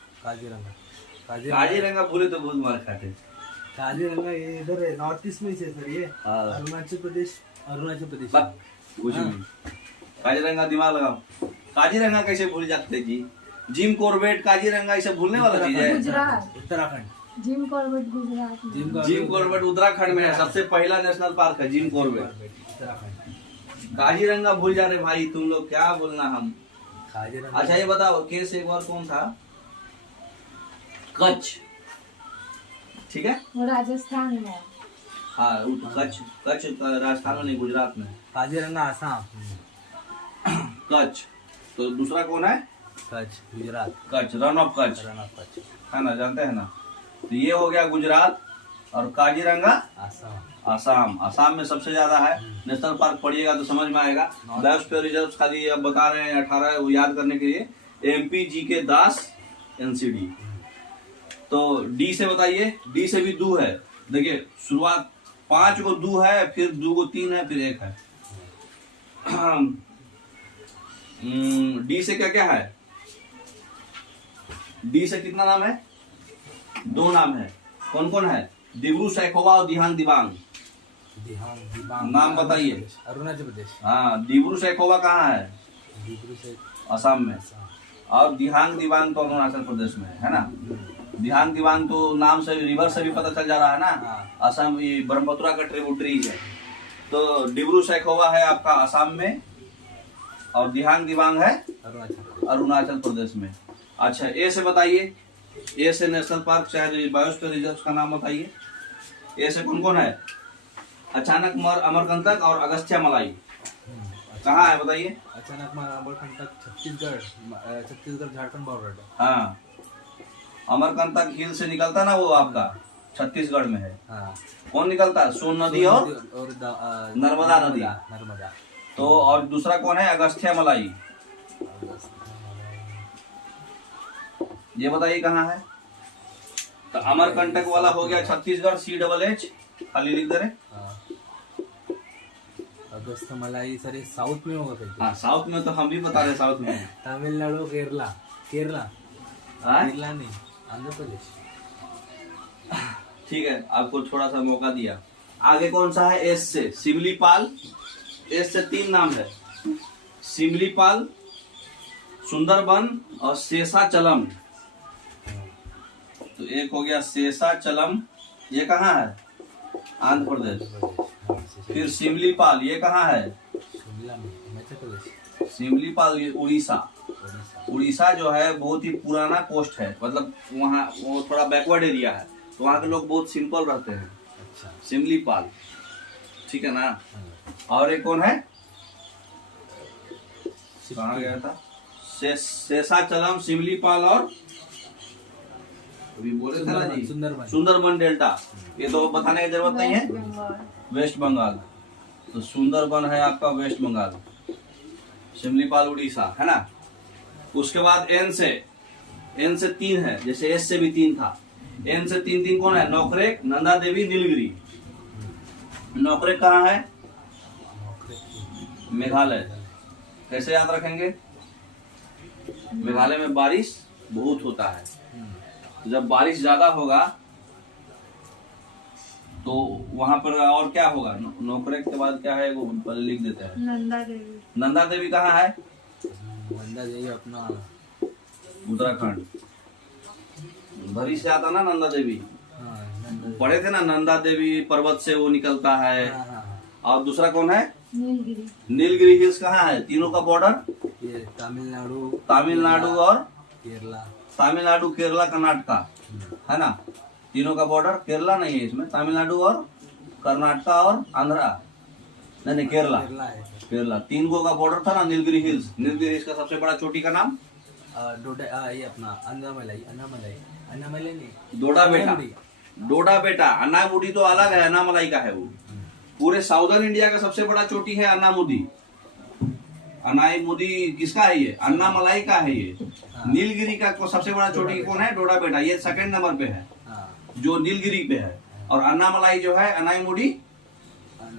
काजीरंगा भूले तो बहुत मार खाते। काजीरंगा ये इधर है, नॉर्थ ईस्ट में से सर, ये अरुणाचल प्रदेश कुछ नहीं। काजीरंगा दिमाग लगाओ। काजीरंगा कैसे भूल जाते जी? जिम कॉर्बेट काजीरंगा इसे भूलने वाला चीज है? उत्तराखंड। जिम कॉर्बेट गुजरात में। जिम कॉर्बेट उत्तराखंड में है, सबसे पहला नेशनल पार्क है जिम कॉर्बेट। उत्तराखंड। काजीरंगा भूल जा रहे भाई तुम लोग, क्या बोलना हम। काजीरंगा। अच्छा ये बताओ के से एक बार कौन था? कच्छ, ठीक है। वो राजस्थान में है। हाँ कच्छ राजस्थान में नहीं, गुजरात में। काजीरंगा आसाम। कच्छ। तो दूसरा कौन है? कच्छ गुजरात। कच्छ, रन ऑफ कच्छ कच्छ है ना, जानते हैं ना। तो ये हो गया गुजरात, और काजीरंगा आसाम। आसाम में सबसे ज्यादा है। नेशनल पार्क पढ़िएगा तो समझ में आएगा। बायोस्फीयर रिजर्व खाली अब बता रहे हैं 18 वो याद करने के लिए। MP GK दास NCD। तो डी से बताइए। डी से भी दू है, देखिए शुरुआत 5 को दू है, फिर 2 को 3 है, फिर 1 है। डी से क्या क्या है? डी से कितना नाम है? 2 नाम है। कौन कौन है? डिब्रू सैखोवा और दिहांग दिबांग। नाम बताइए। अरुणाचल प्रदेश। हाँ, डिब्रू सैखोवा कहाँ है? असम में। और दिहांग दिबांग तो अरुणाचल प्रदेश में है ना। दिहांग दिबांग तो नाम से, रिवर से भी पता चल जा रहा है ना। असम ये ब्रह्मपुत्रा का ट्रिब्यूटरी है। तो डिब्रू सैखोवा है आपका असम में, और दिहांग दिबांग है अरुणाचल प्रदेश में। अच्छा ए से बताइए। ए से नेशनल पार्क चाहे बायोस्फीयर रिजर्व का नाम बताइए। ए से कौन कौन है? अचानक मर, अमरकंटक और अगस्त्य मलाई। कहाँ है बताइए? अचानक मर, अमरकंटक छत्तीसगढ़ झारखंड बॉर्डर। हाँ, अमरकंटक हिल से निकलता ना वो आपका छत्तीसगढ़ में है। हाँ। कौन निकलता? सोन नदी और नर्मदा नदी। तो और दूसरा कौन है? अगस्त्य मलाई। ये बताइए कहाँ है? तो अमरकंटक वाला हो गया छत्तीसगढ़, CHH खाली लिख दे रहे। अगस्त्य मलाई सर ये साउथ में होगा कहीं? हाँ साउथ में, तो हम भी बता रहे साउथ में। तमिलनाडु, केरला नहीं, आंध्र प्रदेश। ठीक है, आपको थोड़ा सा मौका दिया। आगे कौन सा है? एस से सिमलीपाल। एस से 3 नाम है, सिमलीपाल, सुंदरबन और शेषाचलम। तो एक हो गया शेषाचलम, ये कहाँ है? आंध्र प्रदेश। फिर सिमलीपाल, ये कहाँ है? सिमलीपाल ये उड़ीसा जो है बहुत ही पुराना कोस्ट है, मतलब वहाँ वो थोड़ा बैकवर्ड एरिया है, तो वहाँ के लोग बहुत सिंपल रहते हैं। अच्छा। सिमलीपाल, ठीक है ना। और एक कौन है? कहाँ गया था? शेषाचलम, सिमलीपाल और अभी बोले थे ना जी, सुंदरबन डेल्टा। ये तो बताने की जरूरत नहीं है। वेस्ट बंगाल। तो सुंदरबन है आपका वेस्ट बंगाल, सिमलीपाल उड़ीसा है ना। उसके बाद एन से 3 है, जैसे एस से भी 3 था। एन से 3 कौन है? नौकरेक, नंदा देवी, नीलगिरी। नौकरेक कहाँ है? मेघालय। कैसे याद रखेंगे? मेघालय में बारिश बहुत होता है, जब बारिश ज्यादा होगा तो वहां पर और क्या होगा? नौकरेक के बाद क्या है वो लिख देते हैं। नंदा देवी। नंदा देवी कहाँ है? नंदा देवी अपना उत्तराखंड। भरी से आता ना नंदा देवी, हाँ नंदा पढ़े थे ना, नंदा देवी पर्वत से वो निकलता है। हाँ हाँ हाँ। और दूसरा कौन है? नीलगिरी। नीलगिरी हिल्स कहाँ है? तीनों का बॉर्डर ये तमिलनाडु तमिलनाडु और केरला। तमिलनाडु, केरला, कर्नाटका है ना। तीनों का बॉर्डर, केरला नहीं है इसमें, तमिलनाडु और कर्नाटका और आंध्रा, नहीं केरला। केरला है। केरला, तीन गो का बॉर्डर था ना नीलगिरी हिल्स। नीलगिरी हिल्स का सबसे बड़ा चोटी का नाम ये अपना अन्नामलाई अन्नामलाई अन्नामलाई नहीं डोडा बेटा। अन्नामुडी। डोडा बेटा, अन्नामुडी तो अलग है, अन्नामलाई का है वो। पूरे साउदर्न इंडिया का सबसे बड़ा चोटी है अन्नामुदी। अन्नामुदी किसका है ये? अन्नामलाई का है ये। नीलगिरी का सबसे बड़ा चोटी कौन है? डोडा बेटा, ये सेकंड नंबर पे है हाँ जो नीलगिरी पे है। और अन्नामलाई जो है, अन्नामुडी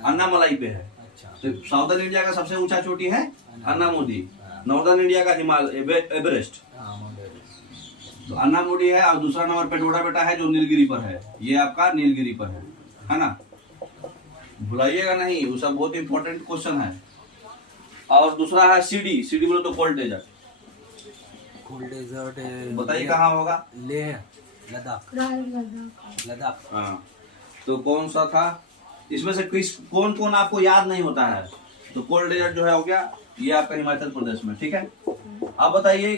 अन्नामलाई पे है। अच्छा तो साउदर्न इंडिया का सबसे ऊंचा चोटी है अन्नामुदी। हाँ। नॉर्दर्न इंडिया का हिमालय एवरेस्ट। हाँ माउंट एवरेस्ट। तो अन्नामुडी है और दूसरा नंबर पे डोडा बेटा है जो नीलगिरी पर है। ये आपका नीलगिरी पर है ना, भुलाइएगा नहीं, वो सब बहुत इंपॉर्टेंट क्वेश्चन है। और दूसरा है सीडी। सीडी बोलो तो कोल्ड डेजर्ट। कोल्ड डेजर्ट बताइए कहाँ होगा? लेह लद्दाख लद्दाख। लद्दाख। हाँ, तो कौन सा था इसमें से? कौन कौन आपको याद नहीं होता है? तो कोल्ड डेजर्ट जो है हो गया, ये आपका हिमाचल प्रदेश में, ठीक है। अब बताइए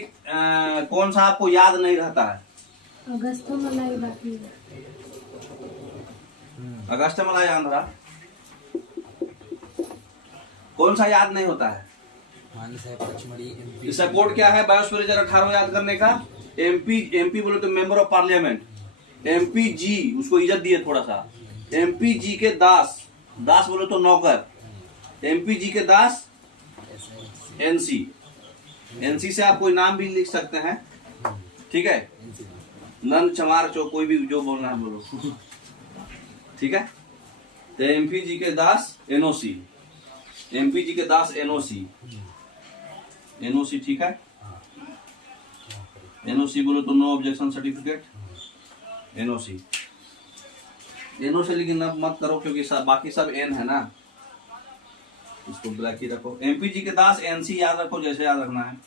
कौन सा आपको याद नहीं रहता है? अगस्त मलाई बाकी है। अगस्त मलाई आंध्रा। कौन सा याद नहीं होता है? मानस है पचमढ़ी एमपी। इसका कोड क्या है? बायोस्फीयर रिजर्व 18 याद करने का। एमपी, एमपी बोले तो मेंबर ऑफ पार्लियामेंट। एमपी जी, उसको इज्जत दिए थोड़ा सा। एमपी जी के दास, दास बोले तो नौकर। एमपी जी के दास एनसी। एनसी से आप कोई नाम भी लिख सकते हैं, ठीक है। नंद चमार चो, कोई भी जो बोलना है बोलो, ठीक है। तो एमपी जी के दास एनओसी, एमपी जी के दास एनओसी, एनओसी, ठीक है। एनओसी बोलो तो no objection certificate, NOC. NOC लेकिन अब मत करो क्योंकि बाकी सब एन है ना, इसको ब्लैक ही रखो। एमपी जी के दास एनसी याद रखो, जैसे याद रखना है।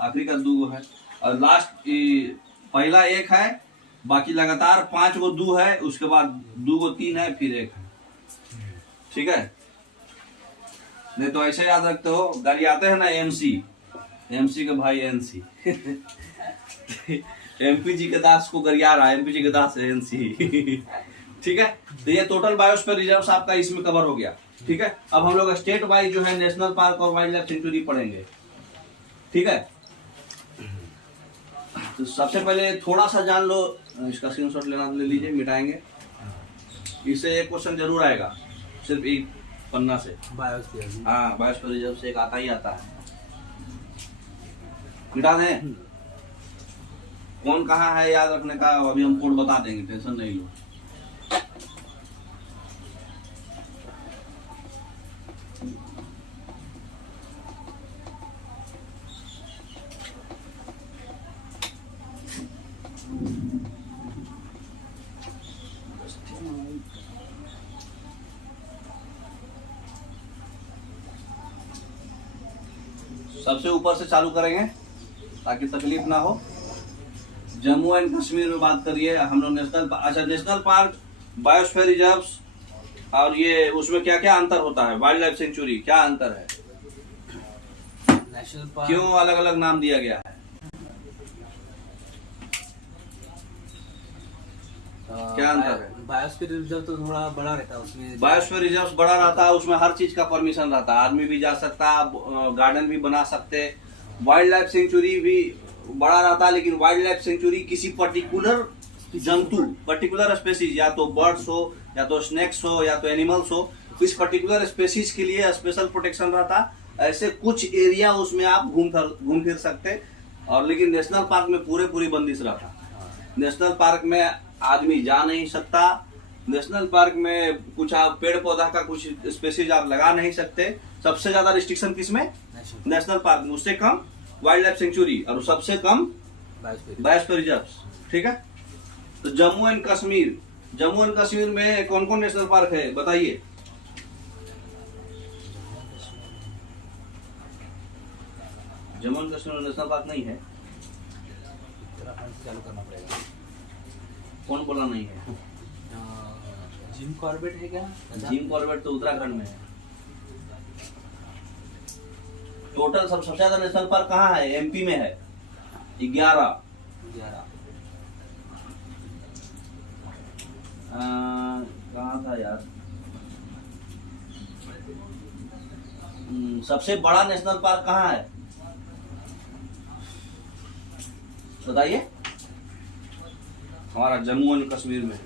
आखिरी का 2 है और लास्ट पहला 1 है, बाकी लगातार 5 गो 2 है, उसके बाद 2 गो 3 है, फिर 1 है, ठीक है। नहीं तो ऐसे याद रखते हो, गाड़ी आते हैं ना एमसी, एमसी के भाई एनसी। एमपी जी के दास को गरिया रहा है, एमपी जी के दास एनसी। ठीक है, तो ये टोटल बायोस्फीयर रिजर्व आपका इसमें कवर हो गया, ठीक है। अब हम लोग स्टेट वाइज जो है नेशनल पार्क और वाइल्ड लाइफ सेंचुरी पढ़ेंगे, ठीक है। तो सबसे पहले थोड़ा सा जान लो, इसका स्क्रीनशॉट लेना ले लीजिए, मिटाएंगे। इससे एक क्वेश्चन जरूर आएगा, सिर्फ एक पन्ना से। बायोस्फीयर। हाँ, बायोस्फीयर रिजर्व से एक आता ही आता है। मिटा दें? कौन कहाँ है याद रखने का, अभी हम कोड बता देंगे, टेंशन नहीं लो। सबसे ऊपर से चालू करेंगे ताकि तकलीफ ना हो। जम्मू एंड कश्मीर में बात करिए हम लोग। नेशनल पार्क, बायोस्फीयर रिजर्व्स और ये उसमें क्या क्या अंतर होता है? वाइल्ड लाइफ सेंचुरी क्या अंतर है? नेशनल पार्क क्यों अलग अलग नाम दिया गया है? क्या अंतर है? बायोस्फीयर रिजर्व तो थोड़ा बड़ा रहता है, उसमें बायोस्फीयर रिजर्व बड़ा रहता है, उसमें हर चीज का परमिशन रहता है, आदमी भी जा सकता है, गार्डन भी बना सकते। वाइल्ड लाइफ सेंचुरी भी बड़ा रहता है, लेकिन वाइल्ड लाइफ सेंचुरी किसी पर्टिकुलर जंतु, पर्टिकुलर स्पेसीज, या तो बर्ड्स हो, या तो स्नेक्स हो, या तो एनिमल्स हो, इस पर्टिकुलर स्पेसीज के लिए स्पेशल प्रोटेक्शन रहता। ऐसे कुछ एरिया उसमें आप घूम फिर सकते। और लेकिन नेशनल पार्क में पूरी बंदिश रहता। नेशनल पार्क में आदमी जा नहीं सकता। नेशनल पार्क में कुछ आप पेड़ पौधा का कुछ स्पेसीज आप लगा नहीं सकते। सबसे ज्यादा रिस्ट्रिक्शन किसमें? नेशनल पार्क में। उससे कम वाइल्ड लाइफ सेंचुरी और सबसे कम बायोस्फीयर रिजर्व, ठीक है। तो जम्मू एंड कश्मीर में कौन कौन नेशनल पार्क है बताइए? जम्मू एंड कश्मीर में नेशनल पार्क नहीं है। उत्तराखंड से चालू करना पड़ेगा। कौन बोला नहीं है? जिम कॉर्बेट है क्या? जिम कॉर्बेट तो उत्तराखंड में है। टोटल सबसे ज्यादा नेशनल पार्क कहाँ है? एमपी में है 11। कहाँ था यार? सबसे बड़ा नेशनल पार्क कहाँ है बताइए? हमारा जम्मू एंड कश्मीर में है।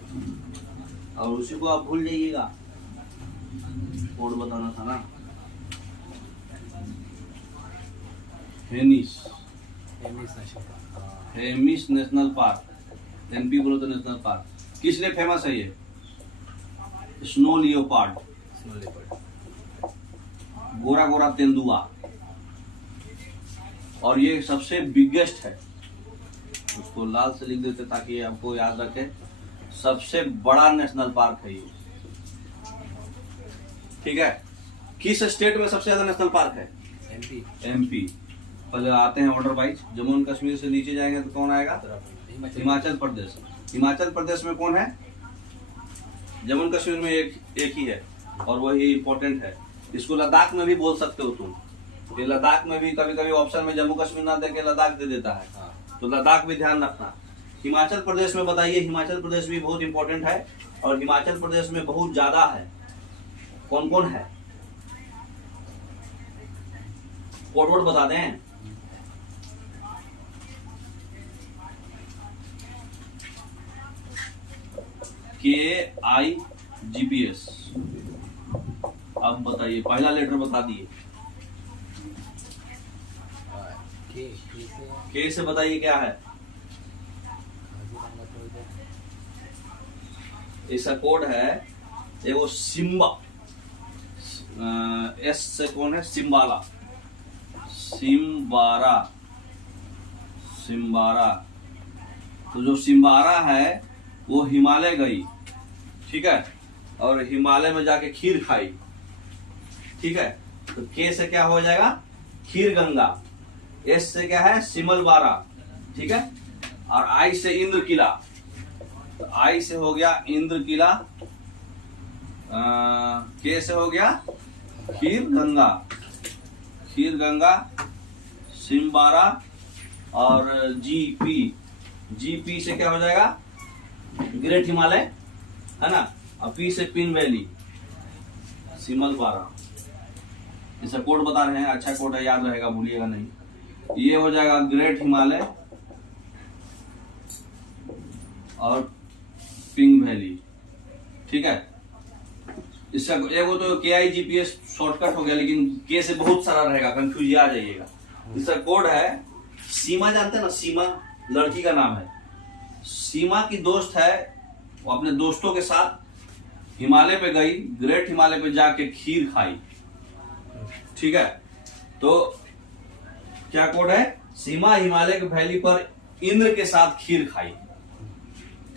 और उसी को आप भूल जाइएगा, कोड बताना था ना। हेमिस नेशनल पार्क, एमपी बोलो तो नेशनल पार्क। किस लिए फेमस है ये? स्नो लियोपार्ड, गोरा गोरा तेंदुआ। और ये सबसे बिगेस्ट है, उसको लाल से लिख देते ताकि आपको याद रखे। सबसे बड़ा नेशनल पार्क है ये, ठीक है। किस स्टेट में सबसे ज्यादा नेशनल पार्क है? एमपी। पहले आते हैं order wise. Jammu and Kashmir से नीचे जाएंगे तो कौन आएगा? हिमाचल प्रदेश। हिमाचल प्रदेश में कौन है? जम्मू एंड कश्मीर में एक ही है और वही इम्पोर्टेंट है। इसको लद्दाख में भी बोल सकते हो तुम। ये लद्दाख में भी कभी कभी ऑप्शन में जम्मू कश्मीर ना दे के लद्दाख दे देता है, तो लद्दाख भी ध्यान रखना। हिमाचल प्रदेश में बताइए, हिमाचल प्रदेश भी बहुत इंपॉर्टेंट है और हिमाचल प्रदेश में बहुत ज्यादा है। कौन कौन है? कोड वर्ड बता दें। KIGPS। अब बताइए, पहला लेटर बता दिए। के से बताइए क्या है? इसका कोड है एगो सिम्बा। एस से कौन है? सिम्बाला, सिम्बारा, सिम्बारा। तो जो सिम्बारा है वो हिमालय गई, ठीक है, और हिमालय में जाके खीर खाई, ठीक है। तो के से क्या हो जाएगा? खीर गंगा। एस से क्या है? सिमलबारा, ठीक है। और आई से इंद्र किला, तो आई से हो गया इंद्र किला। के से हो गया खीर गंगा, खीर गंगा, सिमबारा। और जीपी से क्या हो जाएगा? ग्रेट हिमालय, है ना। और पी से पिन वैली, सिमलबारा। इसका कोड बता रहे हैं, अच्छा कोड है, याद रहेगा, भूलिएगा नहीं। ये हो जाएगा ग्रेट हिमालय और पिंक वैली, ठीक है। इसका एगो तो KIGPS शॉर्टकट हो गया, लेकिन के से बहुत सारा रहेगा, कंफ्यूज आ जाइएगा। इसका कोड है सीमा। जानते हैं ना, सीमा लड़की का नाम है। सीमा की दोस्त है, वो अपने दोस्तों के साथ हिमालय पे गई, ग्रेट हिमालय पे जाके खीर खाई, ठीक है। तो क्या कोड है? सीमा हिमालय के वैली पर इंद्र के साथ खीर खाई,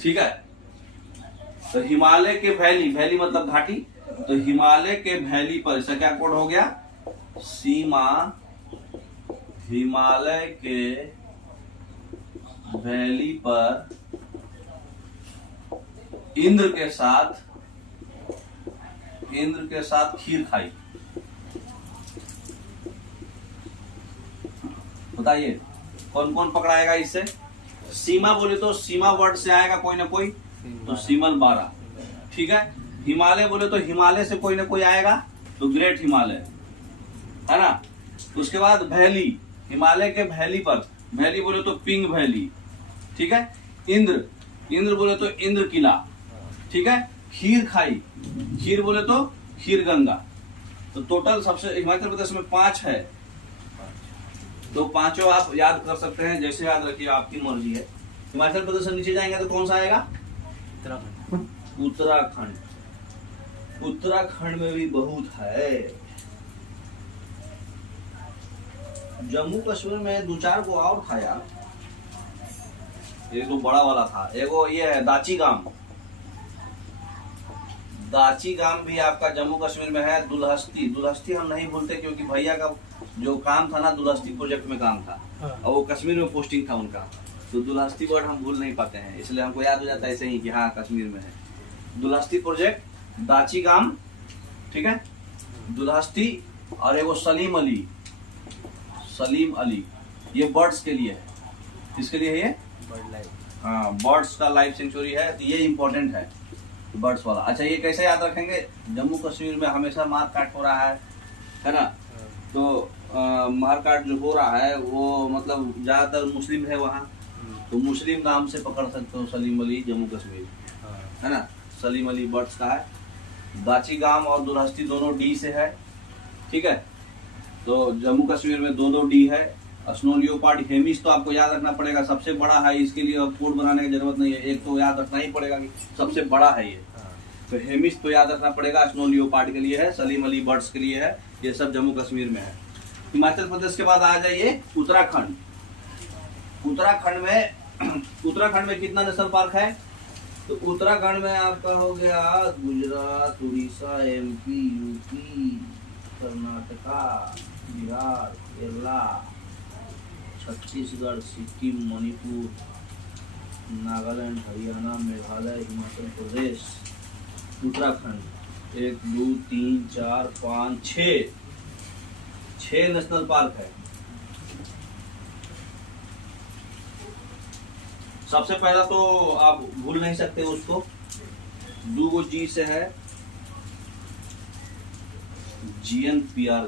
ठीक है। तो हिमालय के वैली, वैली मतलब घाटी, तो हिमालय के वैली पर इसका क्या कोड हो गया? सीमा हिमालय के वैली पर इंद्र के साथ खीर खाई। बताइए कौन कौन पकड़ाएगा इससे? सीमा बोले तो सीमा वर्ड से आएगा कोई ना कोई, तो सिमलबारा, ठीक है। हिमालय बोले तो हिमालय से कोई ना कोई आएगा, तो ग्रेट हिमालय, है ना। उसके बाद वैली, हिमालय के वैली पर, वैली बोले तो पिंक वैली, ठीक है। इंद्र बोले तो इंद्र किला, ठीक है। खीर खाई, खीर बोले तो खीर गंगा। तो टोटल सबसे हिमाचल प्रदेश में 5 है, तो पांचों आप याद कर सकते हैं, जैसे याद रखिए, आपकी मर्जी है। हिमाचल प्रदेश से नीचे जाएंगे तो कौन सा आएगा? उत्तराखंड। उत्तराखंड में भी बहुत है। जम्मू कश्मीर में 2-4 को और था यार, एक तो बड़ा वाला था। एगो ये है दाची गांव, दाची गांव भी आपका जम्मू कश्मीर में है। दुल्हस्ती हम नहीं भूलते, क्योंकि भैया का जो काम था ना दुलहस्ती प्रोजेक्ट में काम था, हाँ। और वो कश्मीर में पोस्टिंग था उनका, तो दुलहस्ती वर्ड हम भूल नहीं पाते हैं, इसलिए हमको याद हो जाता है ऐसे ही कि हाँ कश्मीर में है। दुलहस्ती प्रोजेक्ट, दाची गाम, ठीक है, दुलहस्ती, और एगो सलीम अली, सलीम अली, ये बर्ड्स के लिए है। किसके लिए है ये? Bird life. हाँ, बर्ड्स का लाइफ सेंचुरी है, तो ये इम्पोर्टेंट है बर्ड्स वाला। अच्छा, ये कैसे याद रखेंगे? जम्मू कश्मीर में हमेशा मार काट हो रहा है ना, तो मार काट जो हो रहा है वो मतलब ज्यादातर मुस्लिम है वहाँ, तो मुस्लिम नाम से पकड़ सकते हो सलीम अली जम्मू कश्मीर, है ना। सलीम अली बर्ड्स का है। दाची गाम और दुलहस्ती दोनों डी से है, ठीक है, तो जम्मू कश्मीर में दो डी है। स्नो लियोपार्ड हेमिस तो आपको याद रखना पड़ेगा, सबसे बड़ा है, इसके लिए अब कोड बनाने की जरूरत नहीं है, एक तो याद रखना ही पड़ेगा कि सबसे बड़ा है ये, तो हेमिस तो याद रखना पड़ेगा, स्नो लियोपार्ड के लिए है, सलीम अली बर्ड्स के लिए है, ये सब जम्मू कश्मीर में है। हिमाचल प्रदेश के बाद आ जाइए उत्तराखंड। उत्तराखंड में कितना नेशनल पार्क है? तो उत्तराखंड में आपका हो गया Gujarat, Orissa, MP, UP, Karnataka, Bihar, Kerala, Chhattisgarh, Sikkim, Manipur, Nagaland, Haryana, Meghalaya, Himachal Pradesh, Uttarakhand. 1 2 3 4 5 6 national park है। सबसे पहला तो आप भूल नहीं सकते उसको, 2 जी से है, GNPR।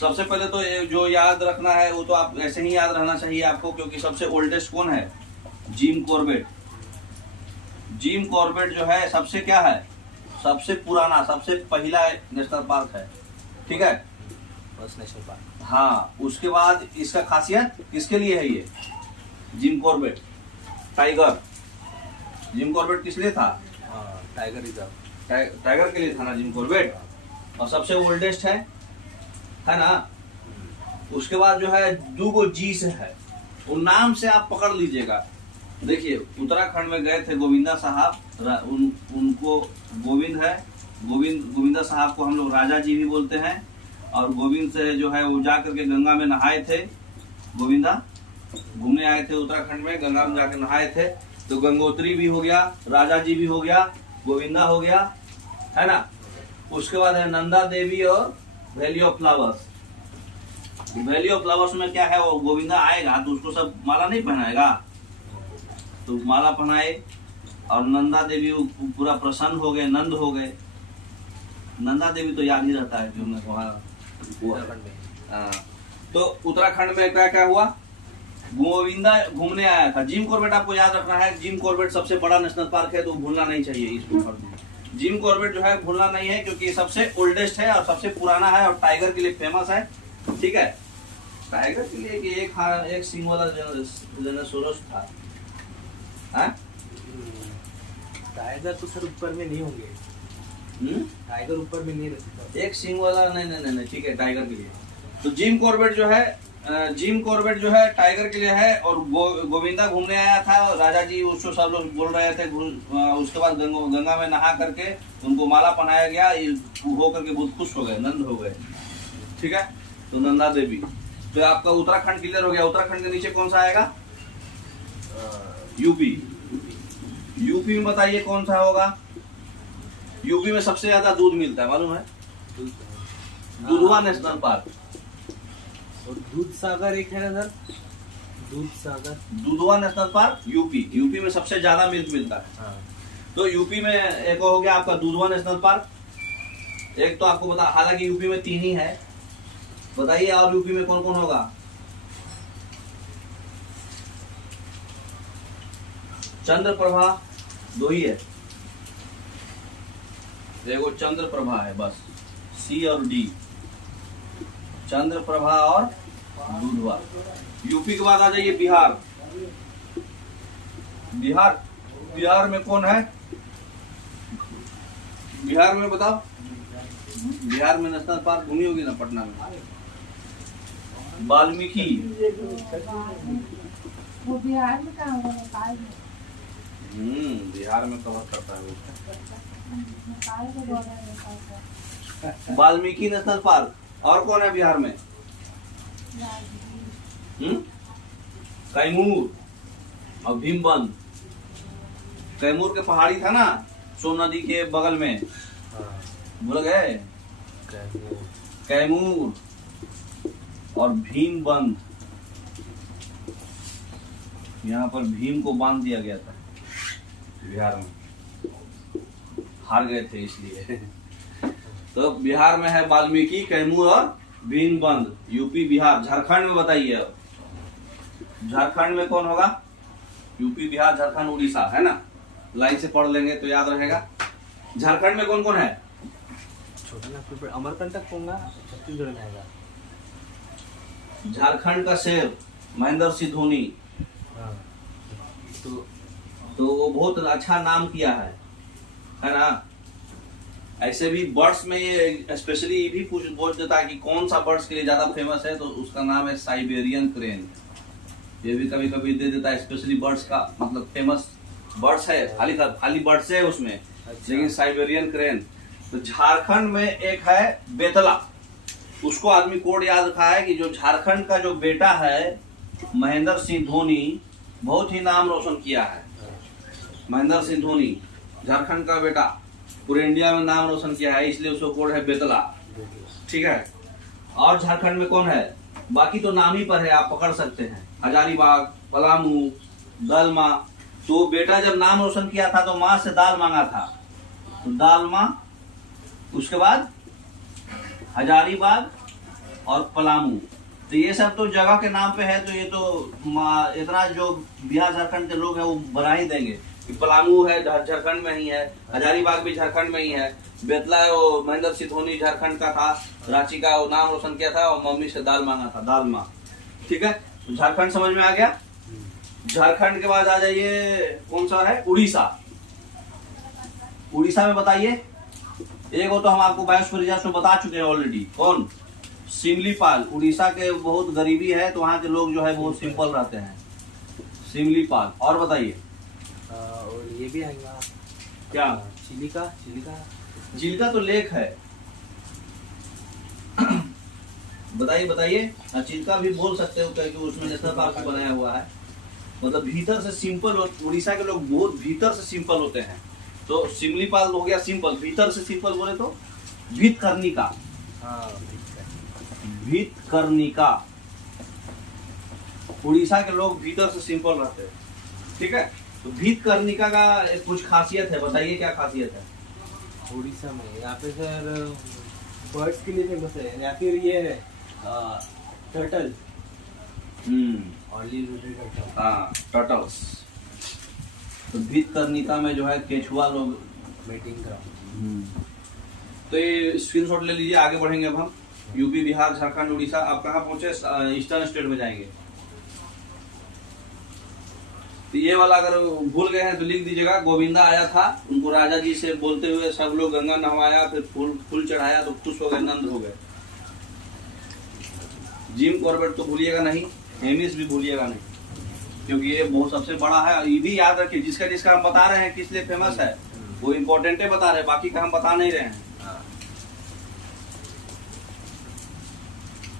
सबसे पहले तो जो याद रखना है वो तो आप ऐसे ही याद रहना चाहिए आपको, क्योंकि सबसे ओल्डेस्ट कौन है? Jim Corbett. जिम कॉर्बेट जो है सबसे क्या है? सबसे पुराना, सबसे पहला नेशनल पार्क है, ठीक है, फर्स्ट नेशनल पार्क। हाँ। उसके बाद इसका खासियत किसके लिए है ये Jim Corbett? Tiger. Jim Corbett किस लिए था? टाइगर रिजर्व, टाइगर के लिए था ना जिम कॉर्बेट, और सबसे ओल्डेस्ट है ना। उसके बाद जो है 2 जी से है, उन नाम से आप पकड़ लीजिएगा। देखिए उत्तराखंड में गए थे गोविंदा साहब, उनको गोविंद है, गोविंदा साहब को हम लोग राजा जी भी बोलते हैं, और गोविंद से जो है वो जा करके गंगा में नहाए थे। गोविंदा घूमने आए थे उत्तराखंड में, गंगा में जाकर नहाए थे, तो गंगोत्री भी हो गया, राजा जी भी हो गया, गोविंदा हो गया, है ना। उसके बाद है नंदा देवी और valley of flowers. Valley of flowers में क्या है, वो गोविंदा आएगा तो उसको सब माला नहीं पहनाएगा, तो माला पहनाए, और नंदा देवी पूरा प्रसन्न हो गए, नंद हो गए। नंदा देवी तो याद ही रहता है कि उन्हें वहाँ उत्तराखंड में। तो उत्तराखंड में क्या क्या हुआ? गोविंदा घूमने आया था। जिम कॉर्बेट आपको याद रखना है, जिम कॉर्बेट सबसे बड़ा नेशनल पार्क है, तो भूलना नहीं चाहिए इसको। जिम कॉर्बेट जो है भूलना नहीं है, क्योंकि सबसे ओल्डेस्ट है और सबसे पुराना है, और टाइगर के लिए फेमस है, ठीक है। टाइगर के लिए कि एक सिंग वाला जेनोसोरस था, टाइगर तो सर ऊपर में नहीं होंगे, टाइगर ऊपर में नहीं रहता, एक सिंग वाला नहीं, ठीक है, टाइगर के लिए। तो जिम कॉर्बेट जो है टाइगर के लिए है, और गोविंदा घूमने आया था, राजा जी उसको सब लोग बोल रहे थे। उसके बाद गंगा में नहा करके उनको माला पहनाया गया, हो करके बहुत खुश हो गए, नंद हो गए, ठीक है। तो नंदा देवी। तो आपका उत्तराखंड क्लियर हो गया। उत्तराखंड के नीचे कौन सा आएगा? यूपी में बताइए कौन सा होगा? यूपी में सबसे ज्यादा दूध मिलता है, मालूम है? Dudhwa national park. और दूध सागर एक है ना सर, दूध सागर, दुधवा नेशनल पार्क यूपी में सबसे ज्यादा मिल्क मिलता है। तो यूपी में एक हो गया आपका दुधवा नेशनल पार्क, एक तो आपको बता, हालांकि यूपी में 3 ही है, बताइए और यूपी में कौन कौन होगा? चंद्रप्रभा 2 ही है, देखो चंद्रप्रभा है बस, C और D, चंद्रप्रभा और दुधवा। यूपी के बाद आ जाइए बिहार में कौन है? बिहार में बताओ, बिहार में नेशनल पार्क घूमी होगी ना पटना में, वाल्मीकि। वो बिहार में कहाँ होगा? नेपाल में। बिहार में कवर करता है वो। नेपाल का बॉर्डर है नेपाल का। Valmiki national park. और कौन है बिहार में? राजगीर। कैमूर और भीमबंद। कैमूर के पहाड़ी था ना, सोन नदी के बगल में, हाँ भूल गए? कैमूर। कैमूर और भीमबंद। यहाँ पर भीम को बांध दिया गया था बिहार में, हार गए थे इसलिए। तो बिहार में है वाल्मीकि, कैमूर और भीमबंद। यूपी बिहार झारखंड में बताइए। अब झारखंड में कौन होगा? यूपी बिहार झारखंड उड़ीसा, है ना? लाइन से पढ़ लेंगे तो याद रहेगा। झारखंड में कौन कौन है? छोटा नागपुर, अमरकंटक पोंगा छत्तीसगढ़ में आएगा। झारखंड का शेर महेंद्र सिंह धोनी। हाँ तो वो बहुत अच्छा नाम किया है ना? ऐसे भी बर्ड्स में ये स्पेशली ये भी पूछ देता है कि कौन सा बर्ड्स के लिए ज्यादा फेमस है, तो उसका नाम है साइबेरियन क्रेन। ये भी कभी कभी दे देता है, स्पेशली बर्ड्स का मतलब फेमस बर्ड्स है, खाली बर्ड्स है उसमें। अच्छा। लेकिन साइबेरियन क्रेन। तो झारखंड में एक है बेतला, उसको आदमी कोड याद रखा है कि जो झारखंड का जो बेटा है महेंद्र सिंह धोनी, बहुत ही नाम रोशन किया है। महेंद्र सिंह धोनी झारखंड का बेटा, पूरे इंडिया में नाम रोशन किया है, इसलिए उसको कोड है बेतला। ठीक है। और झारखंड में कौन है? बाकी तो नाम ही पर है, आप पकड़ सकते हैं। हजारीबाग, पलामू, दलमा। तो बेटा जब नाम रोशन किया था तो माँ से दाल मांगा था, तो दालमा, उसके बाद हजारीबाग और पलामू। तो ये सब तो जगह के नाम पे है, तो ये तो इतना जो बिहार झारखंड के लोग हैं वो बना ही देंगे कि पलामू है झारखंड में ही है, हजारीबाग भी झारखंड में ही है, बेतला वो महेंद्र सिंह धोनी झारखंड का था, रांची का वो नाम रोशन किया था और मम्मी से दाल मांगा था, दाल माँ। ठीक है, तो झारखंड समझ में आ गया। झारखंड के बाद आ जाइए, कौन सा है? उड़ीसा। उड़ीसा में बताइए। एक वो तो हम आपको बायोस्फीयर रिजर्व में बता चुके हैं ऑलरेडी। कौन? सिमलीपाल। उड़ीसा के बहुत गरीबी है तो वहाँ के लोग जो है बहुत सिंपल रहते हैं। सिमलीपाल। और बताइए। और ये भी आएगा क्या? चिलिका। चिलिका तो लेक है। बताइए बताइए। चिलिका भी बोल सकते हो क्योंकि उसमें नेशनल पार्क बनाया हुआ है। मतलब भीतर से सिंपल, उड़ीसा के लोग बहुत भीतर से सिंपल होते हैं। तो सिमलीपाल हो गया सिंपल, भीतर से सिंपल बोले तो भीतकर्णिका। हाँ भीतकर्णिका। उड़ीसा के लोग भीतर से सिंपल रहते हैं। ठीक है, तो भीतकर्णिका का कुछ खासियत है, बताइए क्या खासियत है? उड़ीसा में यहाँ पे सर बर्ड्स के लिए फेमस है, या फिर ये है टर्टल। हाँ, टर्टल्स। तो भीतकर्णिका में जो है केचुआ लोग मीटिंग ग्राउंड। तो ये स्क्रीनशॉट ले लीजिए। आगे बढ़ेंगे अब हम। यूपी बिहार झारखंड उड़ीसा। आप कहाँ पहुंचे? ईस्टर्न स्टेट में जाएंगे। तो ये वाला अगर भूल गए हैं तो लिख दीजिएगा। गोविंदा आया था, उनको राजा जी से बोलते हुए सब लोग गंगा नहवाया, फिर फूल चढ़ाया तो खुश हो गए, नंद हो गए। जिम कॉर्बेट तो भूलिएगा नहीं, हेमिस भी भूलिएगा नहीं, क्योंकि ये बहुत सबसे बड़ा है। ये भी याद रखिए, जिसका जिसका हम बता रहे हैं किस लिए फेमस है वो इम्पोर्टेंट है बता रहे हैं, बाकी का हम बता नहीं रहे हैं।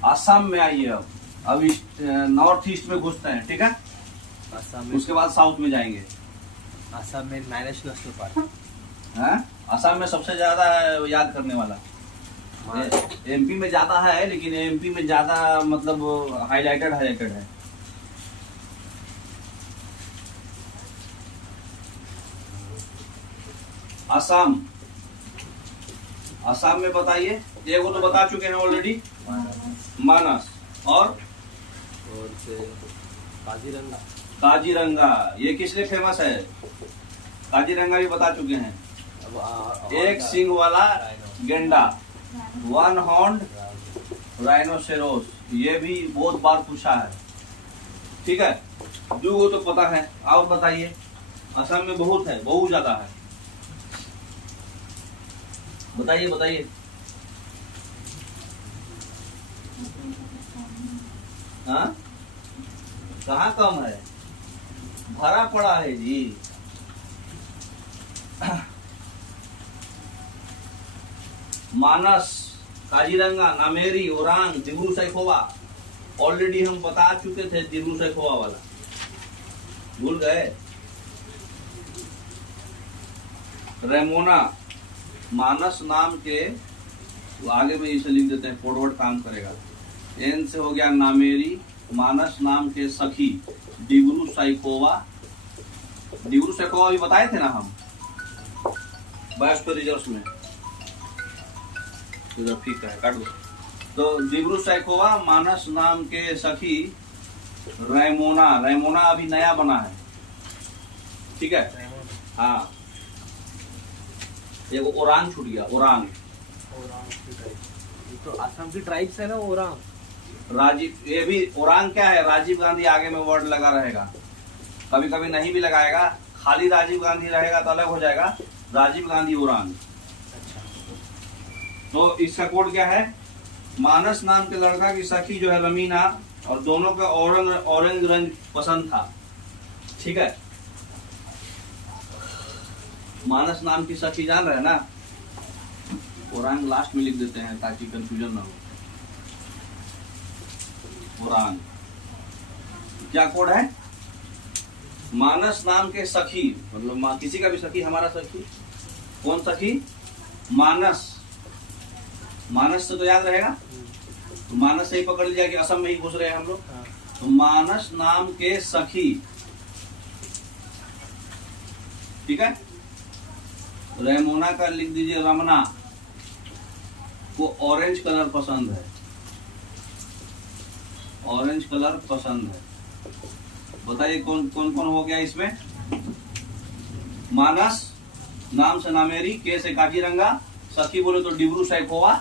असम में आइए। अब नॉर्थ ईस्ट में घुसते हैं। ठीक है, असम में, उसके बाद साउथ में जाएंगे। असम में माइनस नेशनल पार्क हैं? असम में सबसे ज्यादा है याद करने वाला। एमपी में ज्यादा है, लेकिन एमपी में ज्यादा मतलब हाईलाइटेड है। असम। असम में बताइए। एक वो तो बता चुके हैं ऑलरेडी, मानस। और से काजीरंगा। काजीरंगा ये किस लिए फेमस है? काजीरंगा भी बता चुके हैं। एक सिंग वाला गेंडा, वन हॉर्न राइनोसेरोस, ये भी बहुत बार पूछा है। ठीक है, दो तो पता है। और बताइए। असम में बहुत है, बहुत ज्यादा है। बताइए बताइए। हाँ, कहाँ कम है? भरा पड़ा है जी। मानस, काजीरंगा, नामेरी, ओरांग, डिब्रू सैखोवा, ऑलरेडी हम बता चुके थे दिब्रू सैखोवा वाला, भूल गए? रेमोना मानस नाम के, तो आगे में इसे लिख देते हैं, फॉरवर्ड काम करेगा। एन से हो गया नामेरी, मानस नाम के सखी दिब्रू सैखोवा। दिब्रू सैखोवा भी बताए थे ना हम बायोस्फीयर रिजर्व में, तो ठीक है, काट दो। तो दिब्रू सैखोवा मानस नाम के सखी रेमोना, रेमोना अभी नया बना है, ठीक है। हाँ, ये वो ओरांग छूट गया, ओरांग। तो असम की ट्राइब्स है ना ओरांग। राजीव, ये भी ओरांग क्या है, राजीव गांधी आगे में वर्ड लगा रहेगा, कभी कभी नहीं भी लगाएगा, खाली राजीव गांधी रहेगा तो अलग हो जाएगा, राजीव गांधी ओरांग। तो इसका कोड क्या है, मानस नाम के लड़का की सखी जो है रमीना, और दोनों का ऑरेंज रंग पसंद था, ठीक है। मानस नाम की सखी जान रहे हैं ना, ओरांग लास्ट में लिख देते हैं ताकि कंफ्यूजन ना हो। ओरांग क्या कोड है, मानस नाम के सखी, मतलब किसी का भी सखी, हमारा सखी, कौन सखी, मानस। मानस से तो याद रहेगा, तो मानस से ही पकड़ लिया कि असम में ही घुस रहे हैं हम लोग। तो मानस नाम के सखी, ठीक है। रेमोना का लिख दीजिए रमना, को ऑरेंज कलर पसंद है, ऑरेंज कलर पसंद है। बताइए कौन कौन कौन हो गया इसमें, मानस नाम से नामेरी, के से काजीरंगा, सखी बोले तो दिब्रू सैखोवा,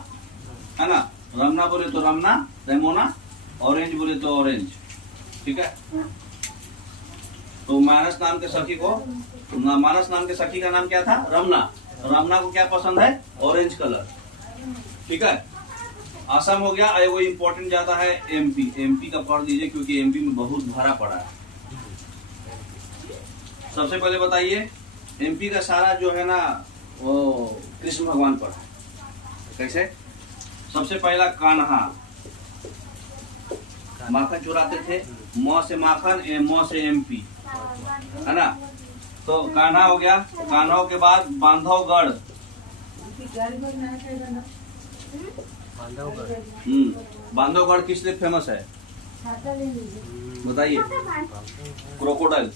है ना, रमना बोले तो रमना, रेमोना, ऑरेंज बोले तो ऑरेंज, ठीक है। तो मानस नाम के सखी को, मानस नाम के सखी का नाम क्या था, रमना। रमना को क्या पसंद है, ऑरेंज कलर, ठीक है। असम हो गया। वो इम्पोर्टेंट ज्यादा है, एमपी, एमपी का पढ़ दीजिए क्योंकि एमपी में बहुत भरा पड़ा है। सबसे पहले बताइए, एमपी का सारा जो है ना वो कृष्ण भगवान पर है। कैसे, सबसे पहला कान्हा, माखन चुराते थे, मौ से माखन, मौ से एमपी, है ना। तो कान्हा हो गया। कान्हा के बाद बांधवगढ़, बांधवगढ़ किस लिए फेमस है बताइए, क्रोकोडाइल्स,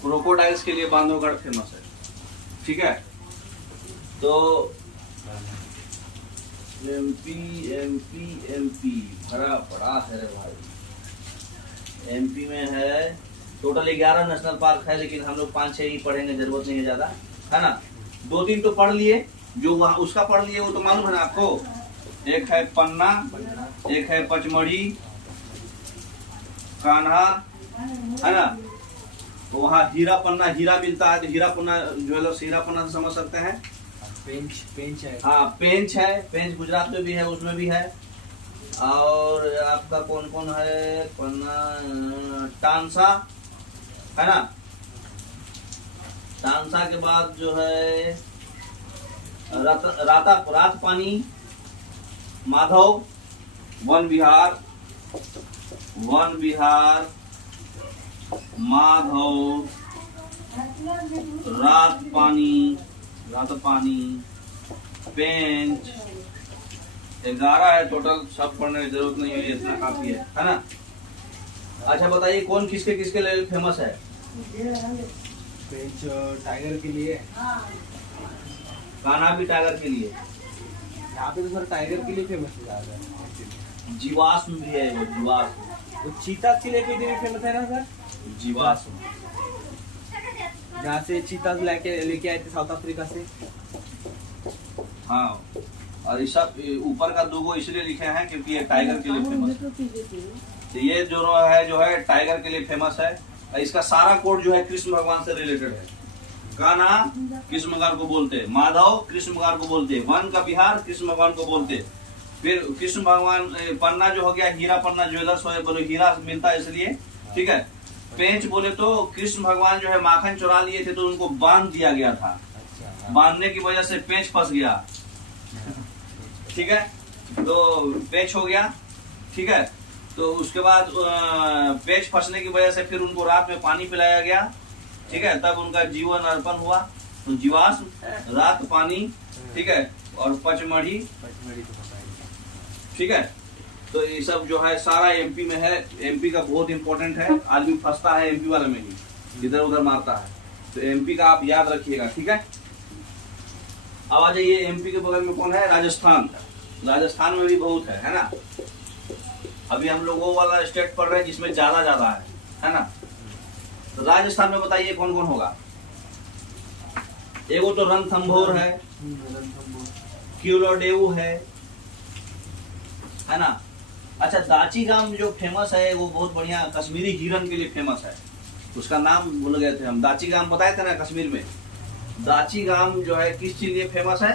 क्रोकोडाइल्स के लिए बांधवगढ़ फेमस है, ठीक है। तो एमपी एमपी एमपी भरा पड़ा है रे भाई। एमपी में है टोटल 11 नेशनल पार्क है, लेकिन हम लोग 5-6 ही पढ़ेंगे, जरूरत नहीं है ज्यादा, है ना। 2-3 तो पढ़ लिए, जो वहाँ उसका पढ़ लिए वो तो मालूम है ना आपको। एक है पन्ना, एक है पचमढ़ी, कान्हा, है ना। तो वहाँ हीरा पन्ना, हीरा मिलता है, तो हीरा पन्ना ज्वेलर्स, हीरा पन्ना से समझ सकते हैं। पेंच है, हाँ पेंच है, पेंच गुजरात में भी है, उसमें भी है। और आपका कौन कौन है, पन्ना, टांसा, है ना। टांसा के बाद जो है रात पानी, माधव, वन विहार, माधव, रात पानी, पेंच, 11 है टोटल, सब पढ़ने की जरूरत नहीं है, इतना काफी है ना। अच्छा बताइए, कौन किसके किसके लिए फेमस है। पेंच टाइगर के लिए, कान्हा भी टाइगर के लिए, यहाँ पे तो सर टाइगर के लिए फेमस है ज्यादा। जीवाश्म भी है, वो जीवाश्म, वो चीता के लिए भी फेमस है ना सर, जीवाश्म, जहाँ से चीता लेके आए थे साउथ अफ्रीका से। हाँ, और इस सब ऊपर का 2 इसलिए लिखे हैं क्योंकि ये टाइगर के लिए फेमस है। तो ये जो है टाइगर के लिए फेमस है। इसका सारा कोड जो है कृष्ण भगवान से रिलेटेड है। कान्हा कृष्ण भगवान को बोलते, माधव कृष्ण भगवान को बोलते, वन का विहार कृष्ण भगवान को बोलते। फिर कृष्ण भगवान, पन्ना जो हो गया हीरा पन्ना ज्वेलर्स, बोले हीरा मिलता है इसलिए, ठीक है। पेंच बोले तो कृष्ण भगवान जो है माखन चुरा लिए थे, तो उनको बांध दिया गया था, बांधने की वजह से पेंच फंस गया, ठीक है। तो पेच हो गया, ठीक है। तो उसके बाद पेच फंसने की वजह से फिर उनको रात में पानी पिलाया गया, ठीक है, तब उनका जीवन अर्पण हुआ। तो जीवाश्म, रात पानी, ठीक है, और पचमढ़ी, ठीक है। तो ये सब जो है सारा एमपी में है। एमपी का बहुत इंपॉर्टेंट है, आदमी फंसता है एमपी वाले में ही, इधर उधर मारता है। तो एमपी का आप याद रखिएगा, ठीक है। अब आ जाइए एमपी के बगल में कौन है, राजस्थान। राजस्थान में भी बहुत है ना। अभी हम लोग वो वाला स्टेट पढ़ रहे हैं जिसमें ज्यादा है ना। तो राजस्थान में बताइए कौन कौन होगा। एगो तो रणथंभौर है, क्यूलोडेऊ है ना। अच्छा, दाची गांव जो फेमस है वो बहुत बढ़िया कश्मीरी हिरन के लिए फेमस है। उसका नाम भूल गए थे हम, दाची गांव बताए थे ना कश्मीर में। दाची गांव जो है किस चीज लिए फेमस है,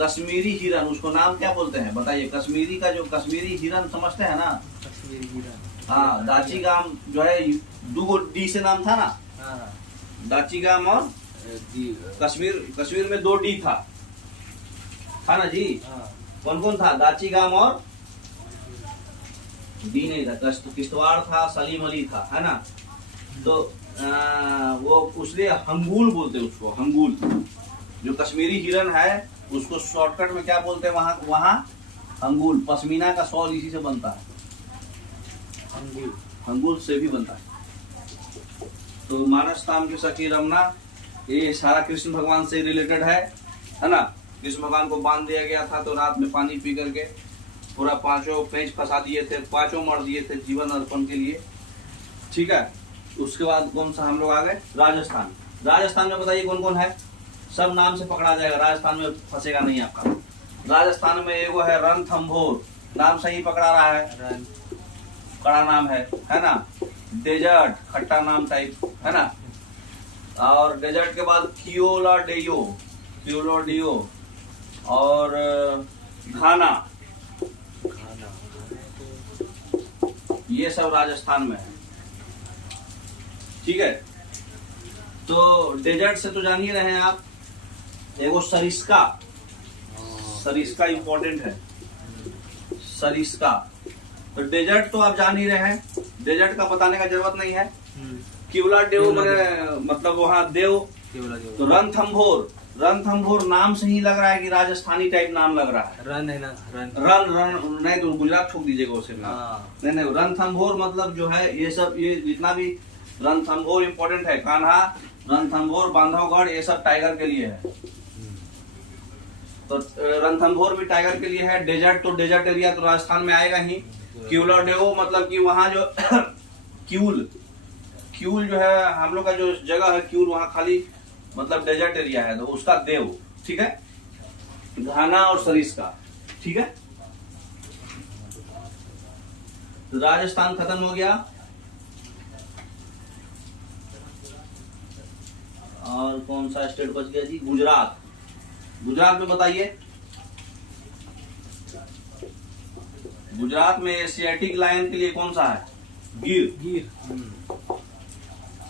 कश्मीरी हिरन। उसको नाम क्या बोलते हैं बताइए, कश्मीरी का जो कश्मीरी हिरन समझते हैं ना, कश्मीरी हिरन। हाँ, दाची गांव जो है दो डी से नाम था ना, दाची गांव और कश्मीर में 2 डी था ना जी। कौन कौन था, दाची गांव और डी नहीं था, किश्तवाड़ था, सलीम अली था, है ना। तो वो उसलिए हंगूल बोलते हैं उसको, हंगूल। जो कश्मीरी हिरन है उसको शॉर्टकट में क्या बोलते हैं वहाँ हंगूल। पश्मीना का शॉल इसी से बनता है, हंगूल से भी बनता है। तो मानस ताम की सखी रमना, ये सारा कृष्ण भगवान से रिलेटेड है ना। कृष्ण भगवान को बांध दिया गया था, तो रात में पानी पी करके पूरा 5 पेंच फंसा दिए थे, 5 मर दिए थे जीवन अर्पण के लिए, ठीक है। उसके बाद कौन सा हम लोग आ गए, राजस्थान। राजस्थान में बताइए कौन कौन है, सब नाम से पकड़ा जाएगा, राजस्थान में फंसेगा नहीं आपका। राजस्थान में एगो है रणथंभौर, नाम सही पकड़ा रहा है, कड़ा नाम है ना। डेजर्ट, खट्टा नाम टाइप, है ना। और डेजर्ट के बाद क्यूलोडियो और घाना, ये सब राजस्थान में है, ठीक है। तो डेजर्ट से तो जान ही रहे हैं आप। एगो सरिस्का, सरिस्का इंपॉर्टेंट है, सरिस्का। तो डेजर्ट तो आप जान ही रहे हैं, डेजर्ट का बताने का जरूरत नहीं है। क्यूला देव मतलब वहाँ देव। तो रणथंभौर नाम से ही लग रहा है कि राजस्थानी टाइप नाम लग रहा है। रन है ना, रन नहीं तो गुजरात ठोक दीजिएगा उसे। नहीं, रणथंभौर मतलब जो है ये सब, ये जितना भी रणथंभौर इम्पोर्टेंट है। कान्हा, रणथंभौर, बांधवगढ़, ये सब टाइगर के लिए है। तो रणथंभौर भी टाइगर के लिए है। डेजर्ट तो डेजर्ट एरिया तो राजस्थान में आएगा ही। क्यूलोडेओ मतलब कि वहाँ जो क्यूल जो है हम लोग का जो जगह है क्यूल, वहाँ खाली मतलब डेजर्ट एरिया है, तो उसका देव, ठीक है। घाना और सरिस्का, ठीक है। तो राजस्थान खत्म हो गया। और कौन सा स्टेट बच गया जी, गुजरात। गुजरात में बताइए, गुजरात में एशियाटिक लायन के लिए कौन सा है,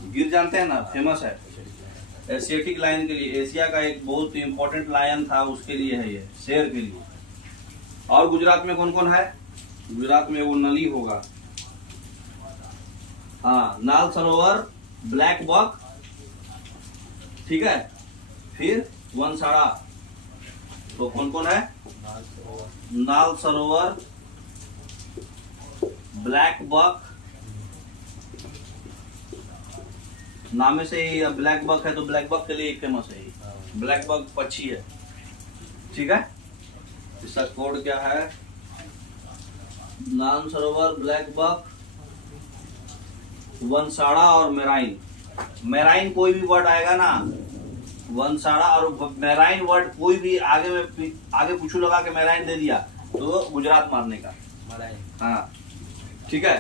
गिर जानते हैं ना, फेमस है एशियाटिक लायन के लिए। एशिया का एक बहुत इंपॉर्टेंट लायन था, उसके लिए है ये, शेर के लिए। और गुजरात में कौन कौन है, गुजरात में वो नली होगा, हाँ, नाल सरोवर, ब्लैक बक, ठीक है। फिर वनसाड़ा। तो कौन कौन है, नाल सरोवर, ब्लैक बक, नाम से ही ब्लैक बक है तो ब्लैक बक के लिए फेमस है। ब्लैक बक पक्षी है, ठीक है। इसका कोड क्या है, नाल सरोवर, ब्लैक बक, वनसाड़ा और मेराइन। मेराइन कोई भी वर्ड आएगा ना, वनसाड़ा और मेराइन वर्ड कोई भी आगे पूछू लगा के मेराइन दे दिया तो गुजरात मारने का, हाँ, ठीक है।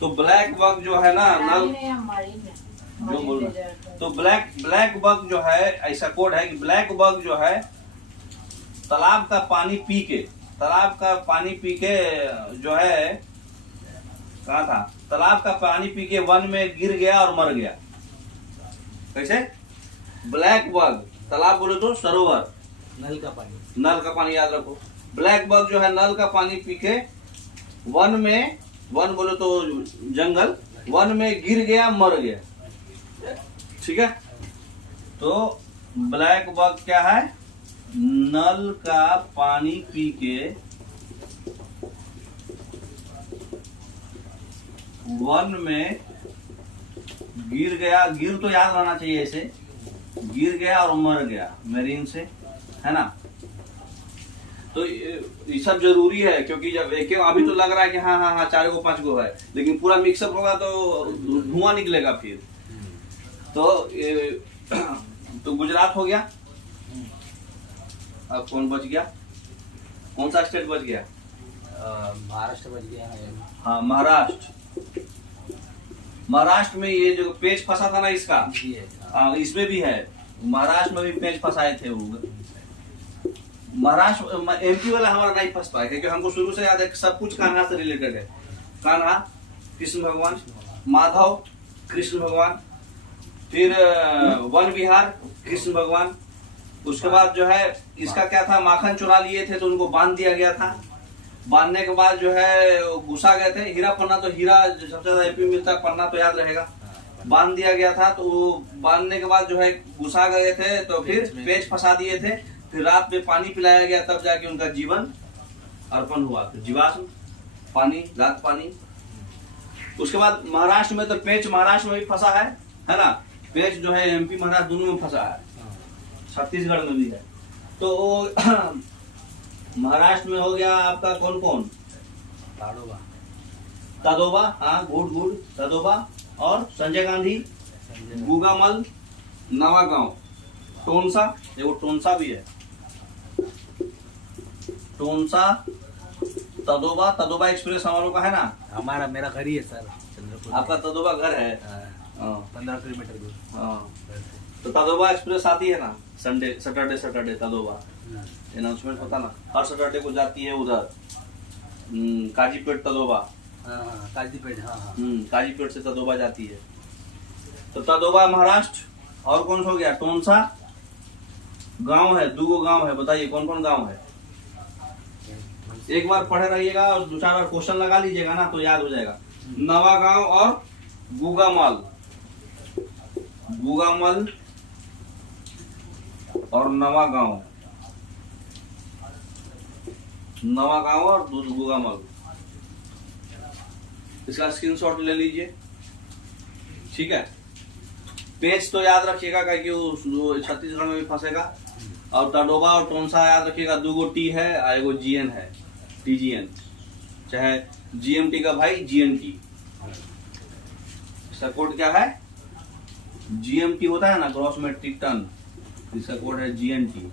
तो ब्लैक बक जो है ना, नल जो बोल रहे, तो ब्लैक बक जो है, ऐसा कोड है कि ब्लैक बक जो है तालाब का पानी पी के जो है, कहा था, तालाब का पानी पी के वन में गिर गया और मर गया। कैसे, ब्लैक बक, तालाब बोले तो सरोवर, नल का पानी। नल का पानी याद रखो। ब्लैक बग जो है नल का पानी पी के वन में, वन बोले तो जंगल, वन में गिर गया, मर गया। ठीक है, तो ब्लैक बग क्या है, नल का पानी पी के वन में गिर गया, गिर तो याद रहना चाहिए, ऐसे गिर गया और मर गया, मेरीन से, है ना। तो ये सब जरूरी है, क्योंकि जब एक अभी तो लग रहा है कि हाँ हाँ हाँ 4 गो 5 गो है, लेकिन पूरा मिक्सअप होगा तो धुआं निकलेगा फिर। तो गुजरात हो गया। अब कौन बच गया, कौन सा स्टेट बच गया? महाराष्ट्र बच गया है। हाँ महाराष्ट्र। महाराष्ट्र में ये जो पेच फंसा था ना इसका, हाँ इसमें भी है, महाराष्ट्र में भी पेच फंसाए थे वो। महाराष्ट्र एमपी वाला हमारा नहीं फंस पाया, क्योंकि हमको शुरू से याद है सब कुछ कान्हा से रिलेटेड है। कान्हा कृष्ण भगवान, माधव कृष्ण भगवान, फिर वन विहार कृष्ण भगवान। उसके बाद जो है इसका क्या था, माखन चुरा लिए थे तो उनको बांध दिया गया था। बांधने के बाद जो है घुसा गए थे, हीरा पन्ना, तो हीरा सबसे ज्यादा एमपी मिलता है, पन्ना तो याद रहेगा। बांध दिया गया था, तो बांधने के बाद जो है घुसा गए थे, तो फिर पेच फंसा दिए थे, फिर रात में पानी पिलाया गया, तब जाके उनका जीवन अर्पण हुआ। तो जीवाश्म पानी, रात पानी। उसके बाद महाराष्ट्र में तो पेच महाराष्ट्र में भी फंसा है ना। पेच जो है एमपी महाराष्ट्र दोनों में फंसा है, छत्तीसगढ़ में भी है। तो महाराष्ट्र में हो गया आपका कौन कौन, ताडोबा, तदोबा, हाँ गुड, तदोबा, और संजय गांधी, गुगामल, नवागांव, टोनसा, देखो टोनसा भी है, टोनसा, तदोबा। तदोबा एक्सप्रेस हम लोग का है ना, हमारा, मेरा घर ही है सर, चंद्रपुर। आपका तदोबा घर है, 15 किलोमीटर दूर। हाँ। तो तदोबा एक्सप्रेस आती है ना, सैटरडे तदोबा, अनाउंसमेंट होता ना, हर सैटरडे को जाती है उधर काजीपेट तदोबा। काजीपेट, हाँ। काजीपेट से तदोबा जाती है। तो तदोबा महाराष्ट्र। और कौन सा हो गया, टोनसा गांव है, 2 गांव है, बताइए कौन कौन गांव है। एक बार पढ़े रहिएगा और 2-4 बार क्वेश्चन लगा लीजिएगा ना, तो याद हो जाएगा। नवागांव और गुगामल, गुगामल और नवागांव, नवागांव और गुगामल। इसका स्क्रीनशॉट ले लीजिए, ठीक है। पेज तो याद रखिएगा, क्योंकि वो छत्तीसगढ़ में भी फंसेगा। और तडोबा और टोनसा याद रखिएगा, 2 गो टी है और 1 गो जीएन है, टीजीएन, चाहे जीएमटी का भाई जीएनटी। इसका कोड क्या है, जीएमटी होता है ना, ग्रॉस मेट्रिक टन, इसका कोड है जीएनटी।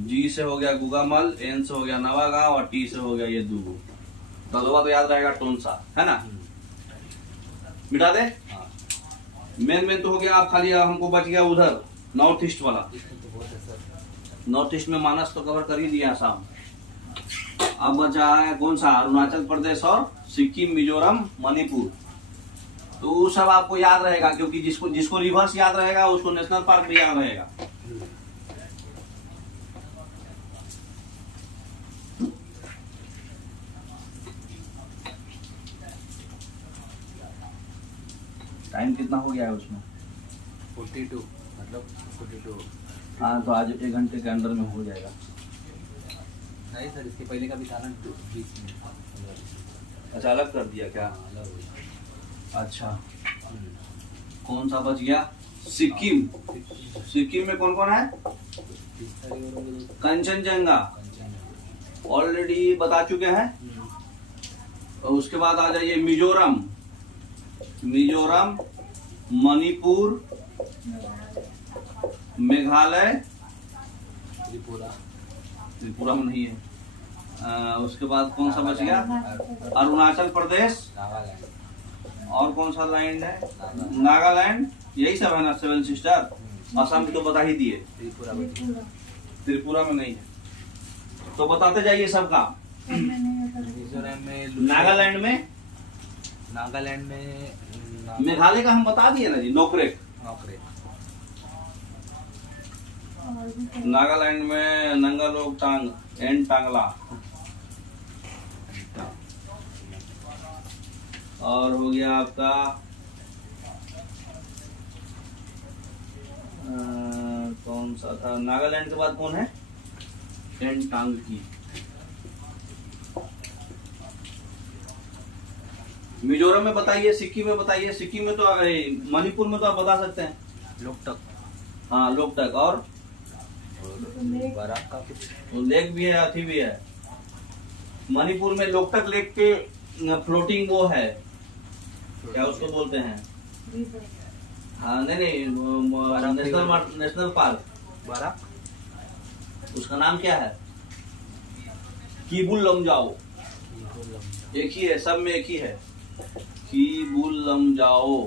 जी से हो गया गुगामल, एन से हो गया नवागांव और टी से हो गया ये 2 गो। तदोबा तो याद रहेगा टोनसा, है ना। मिटा दे, मेन तो हो गया। आप खाली हमको बच गया उधर नॉर्थ ईस्ट वाला। नॉर्थ ईस्ट में मानस तो कवर कर ही दिया आसाम। अब बचा है कौन सा, अरुणाचल प्रदेश और सिक्किम, मिजोरम, मणिपुर। तो वो सब आपको याद रहेगा, क्योंकि जिसको रिवर्स याद रहेगा उसको नेशनल पार्क भी याद रहेगा। टाइम कितना हो गया है उसमें, 42, मतलब 42। हाँ तो आज 1 घंटे के अंदर में हो जाएगा। नहीं सर, इसके पहले का भी था ना 20 मिनट। अच्छा अलग कर दिया क्या, अलग हो गया। अच्छा कौन सा बच गया, सिक्किम। सिक्किम में कौन कौन है, कंचनजंगा ऑलरेडी बता चुके हैं। और उसके बाद आ जाइए मिजोरम, मिजोरम, मणिपुर, मेघालय, त्रिपुरा, त्रिपुरा में नहीं है। उसके बाद कौन सा बच गया, अरुणाचल प्रदेश, नागालैंड, और कौन सा लैंड है, नागालैंड। यही सब है ना 7 सिस्टर। असम तो बता ही दिए, त्रिपुरा में नहीं है। तो बताते जाइए सबका। मिजोरम में, नागालैंड में, नागालैंड में, मेघालय का हम बता दिए ना जी, नोकरेक। नौकरी, और भी कहीं। नागालैंड में नंगा लोग टांग एंड टांगला। और हो गया आपका कौन सा था नागालैंड के बाद कौन है एंड टांग की। मिजोरम में बताइए, सिक्किम में बताइए। सिक्किम में तो आ गए, मणिपुर में तो आप बता सकते हैं। लोकटक हाँ लोकटक। और बराक का कुछ लेक भी है, अथी भी है। मणिपुर में लोकटक लेक के फ्लोटिंग वो है, क्या उसको बोलते हैं। हाँ नहीं नेशनल पार्क। बराक उसका नाम क्या है? कीबुल लमजाओ। एक ही है, सब में एक ही है। कीबुल लमजाओ,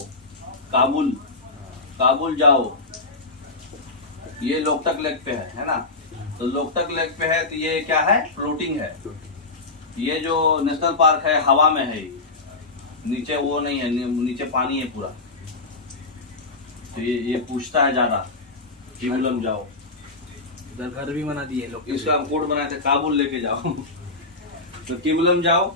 काबुल, काबुल जाओ। ये लोकटक लेक पे है ना। तो लोकटक लेक पे है तो ये क्या है? फ्लोटिंग है। ये जो नेशनल पार्क है हवा में है, नीचे वो नहीं है, नीचे पानी है पूरा। तो ये पूछता है ज्यादा। कीबुलम जाओ। इधर घर भी बना दिए लोग। इसका हम कोड बनाए थे, काबुल लेके जाओ। तो कीबुलम जाओ,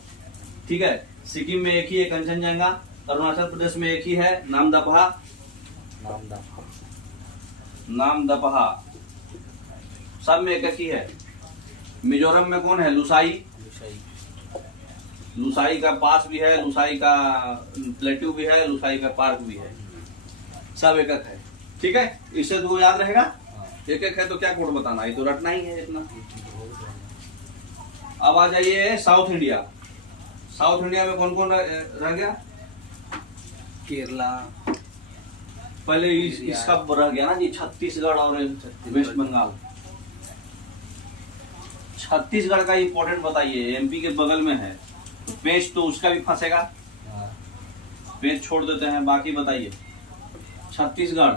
ठीक है। सिक्किम में एक ही है कंचनजंगा। अरुणाचल प्रदेश में एक ही है नामदफा। नामदफा सब में एक ही है। मिजोरम में कौन है? लुसाई। लुसाई का पास भी है, लुसाई का प्लेट्यू भी है, लुसाई का पार्क भी है। सब एक है, ठीक है। इससे तो याद रहेगा। एक एक है तो क्या कोड बताना, ये तो रटना ही है इतना। अब आ जाइए साउथ इंडिया। साउथ इंडिया में कौन कौन रह गया? केरला। पहले इसका रह गया ना जी, छत्तीसगढ़ और वेस्ट बंगाल। छत्तीसगढ़ का इंपॉर्टेंट बताइए, एमपी के बगल में है तो पेज तो उसका भी फंसेगा, पेज छोड़ देते हैं। बाकी बताइए छत्तीसगढ़,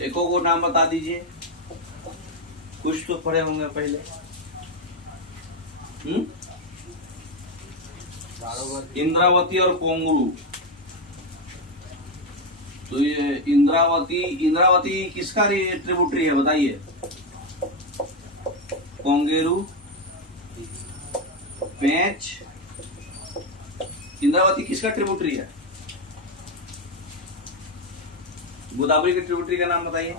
एको को नाम बता दीजिए। कुछ तो पढ़े होंगे पहले। इंद्रावती और कोंगरू। तो ये इंद्रावती किसका ट्रिब्यूटरी है बताइए? कोंगेरू, पेंच। इंद्रावती किसका ट्रिब्यूटरी है? गोदावरी के ट्रिब्यूटरी का नाम बताइए।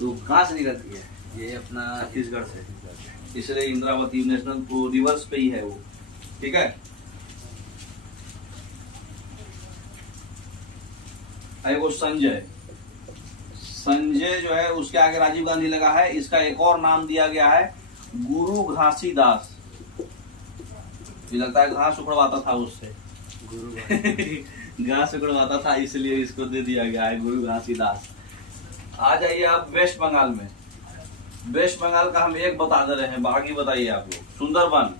तो कहाँ से निकलती है? ये अपना छत्तीसगढ़ से, इसलिए इंद्रावती नेशनल को रिवर्स पे ही है वो, ठीक है। वो संजय, संजय जो है उसके आगे राजीव गांधी लगा है। इसका एक और नाम दिया गया है गुरु घासीदास। ये लगता है घास उखड़वाता था उससे, गुरु घास उखड़वाता था, इसलिए इसको दे दिया गया है गुरु घासीदास। आ जाइए आप वेस्ट बंगाल में। वेस्ट बंगाल का हम एक बता दे रहे हैं, बाकी बताइए आप लोग। सुंदरबन,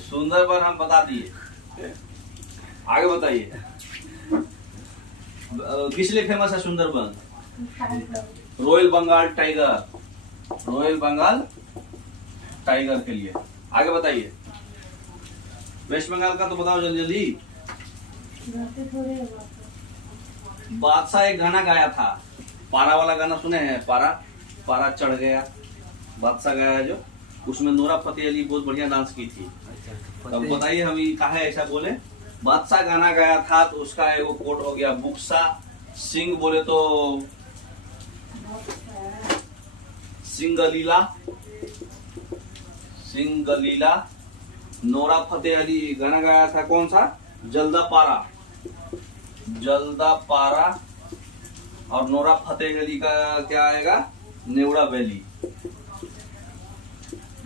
सुंदरबन हम बता दिए, आगे बताइए। किस लिए फेमस है Sundarban? Royal Bengal tiger, royal Bengal tiger के लिए। आगे बताइए। वेस्ट बंगाल का तो बताओ जल्दी जल्दी। बादशाह एक गाना गाया था, पारा वाला गाना सुने हैं? पारा, पारा चढ़ गया, बादशाह गाया जो, उसमें नोरा फतेह अली बहुत बढ़िया डांस की थी। अब बताइए हम काहे ऐसा बोले? बादशाह गाना गाया था तो उसका एगो कोट हो गया बुक्सा। सिंह बोले तो सिंगलीला, सिंगलीला। नोरा फतेह अली गाना गाया था कौन सा? जल्दा पारा, जल्दा पारा। और नोरा फतेह अली का क्या आएगा? नेवड़ा वैली।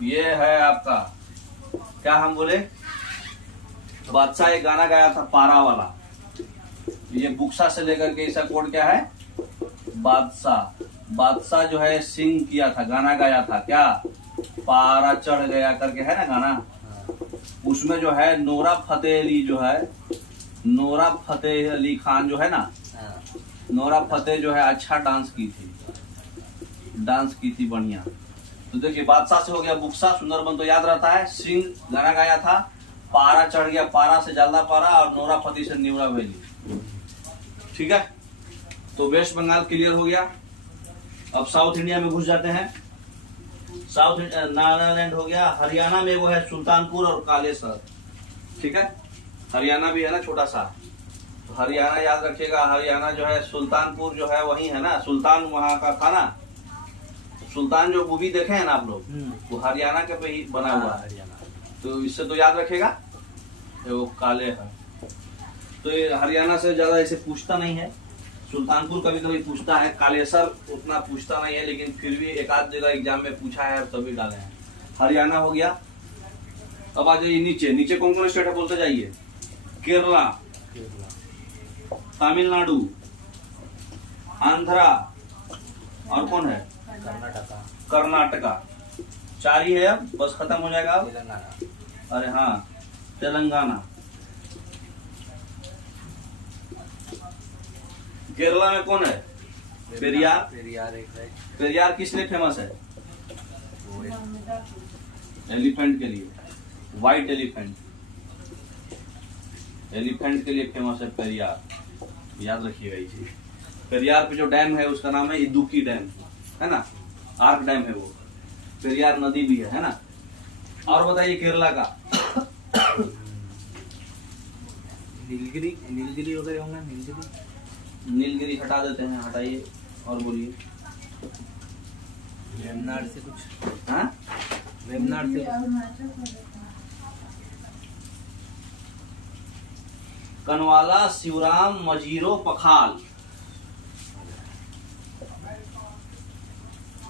ये है आपका, क्या हम बोले? बादशाह एक गाना गाया था पारा वाला। ये बुक्सा से लेकर के इसका कोड क्या है? बादशाह। बादशाह जो है सिंग किया था, गाना गाया था क्या? पारा चढ़ गया करके है ना गाना। उसमें जो है नोरा फतेह अली जो है, नोरा फतेह अली खान जो है ना, नोरा फतेह जो है अच्छा डांस की थी, डांस की थी बढ़िया। तो देखिए बादशाह से हो गया बुक्सा, सुंदरबन तो याद रहता है। सिंह गाना गाया था, पारा चढ़ गया, पारा से जल्दा पारा, और नोरा फतेह से नेवड़ा वैली, ठीक है। तो वेस्ट बंगाल क्लियर हो गया। अब साउथ इंडिया में घुस जाते हैं। साउथ नागालैंड हो गया। हरियाणा में वो है सुल्तानपुर और कालेसर, ठीक है। हरियाणा भी है ना छोटा सा, तो हरियाणा याद रखिएगा। हरियाणा जो है सुल्तानपुर जो है वही है ना, सुल्तान वहां का था ना। सुल्तान जो मूवी देखे हैं ना आप लोग, वो हरियाणा के पे ही बना हुआ है। हरियाणा। तो इससे तो याद रखेगा वो काले है। तो ये हरियाणा से ज्यादा इसे पूछता नहीं है। सुल्तानपुर कभी कभी पूछता है, कालेसर उतना पूछता नहीं है, लेकिन फिर भी एक आध जगह एग्जाम में पूछा है तभी डाले हैं। हरियाणा हो गया। अब आ जाइए नीचे। नीचे कौन कौन स्टेट है बोलते जाइए। केरला, तमिलनाडु, आंध्रा और कौन है, कर्नाटका, कर्नाटका। 4 ही है, अब बस खत्म हो जाएगा अब। तेलंगाना। अरे हाँ, तेलंगाना। केरला में कौन है, पेरियार। पेरियार एक है। पेरियार किस लिए फेमस है, वो एक एलिफेंट के लिए, व्हाइट एलिफेंट। एलिफेंट के लिए फेमस है पेरियार, याद रखिएगा ये चीज। पेरियार पे जो डैम है उसका नाम है इदुक्की डैम, है ना, आर्क डैम है वो। पेरियार नदी भी है ना। और बताइए केरला का। नीलगिरी, नीलगिरी वगैरह होंगे। नीलगिरी, नीलगिरी हटा देते हैं, हटाइए और बोलिए। वेमनाड से कुछ, हाँ, वेमनाड से अरुणाचल प्रदेश में। कनवाला, शिवराम, मजीरो, पखाल।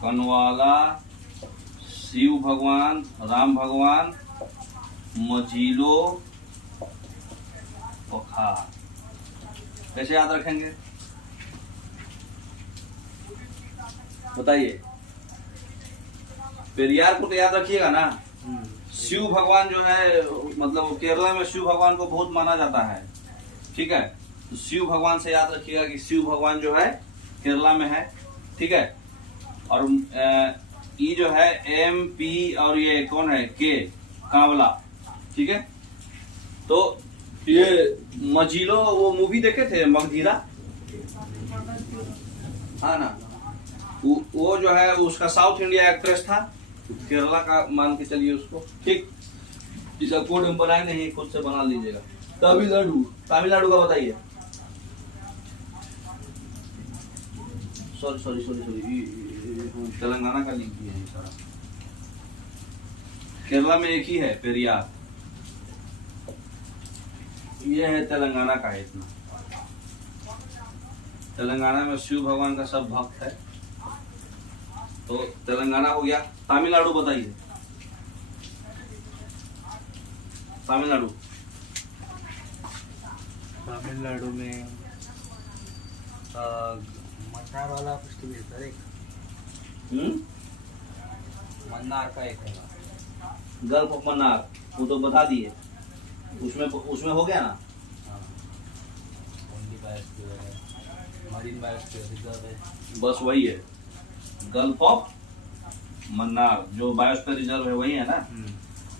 कनवाला, शिव भगवान, राम भगवान, मजीलो, पखाल। कैसे याद रखेंगे बताइए। पेरियार को तो याद रखिएगा ना। शिव भगवान जो है, मतलब केरला में शिव भगवान को बहुत माना जाता है, ठीक है। तो शिव भगवान से याद रखिएगा कि शिव भगवान जो है केरला में है, ठीक है। और ये जो है MP और ये कौन है, के, कांवला, ठीक है। तो ये मजीलो, वो मूवी देखे थे मगधीरा, हाँ ना। वो जो है उसका साउथ इंडिया एक्ट्रेस था, केरला का मान के चलिए उसको, ठीक। इसका कोड हम बनाए नहीं, खुद से बना लीजिएगा। तमिलनाडु, तमिलनाडु का बताइए। सॉरी तेलंगाना का लिंक है सारा। केरला में एक ही है पेरियार, ये है तेलंगाना का है। इतना तेलंगाना में शिव भगवान का सब भक्त है। तो तेलंगाना हो गया। तमिलनाडु बताइए। तमिलनाडु, तमिलनाडु में मन्नार वाला फेस्टिवल सर एक, मन्नार का एक है। गल्फ ऑफ मन्नार, वो तो बता दिए। उसमें हो गया ना। मरीन बायोस्फीयर रिजर्व है, बस वही है, गल्फ ऑफ मन्नार जो बायोस्फीयर रिजर्व है वही है ना।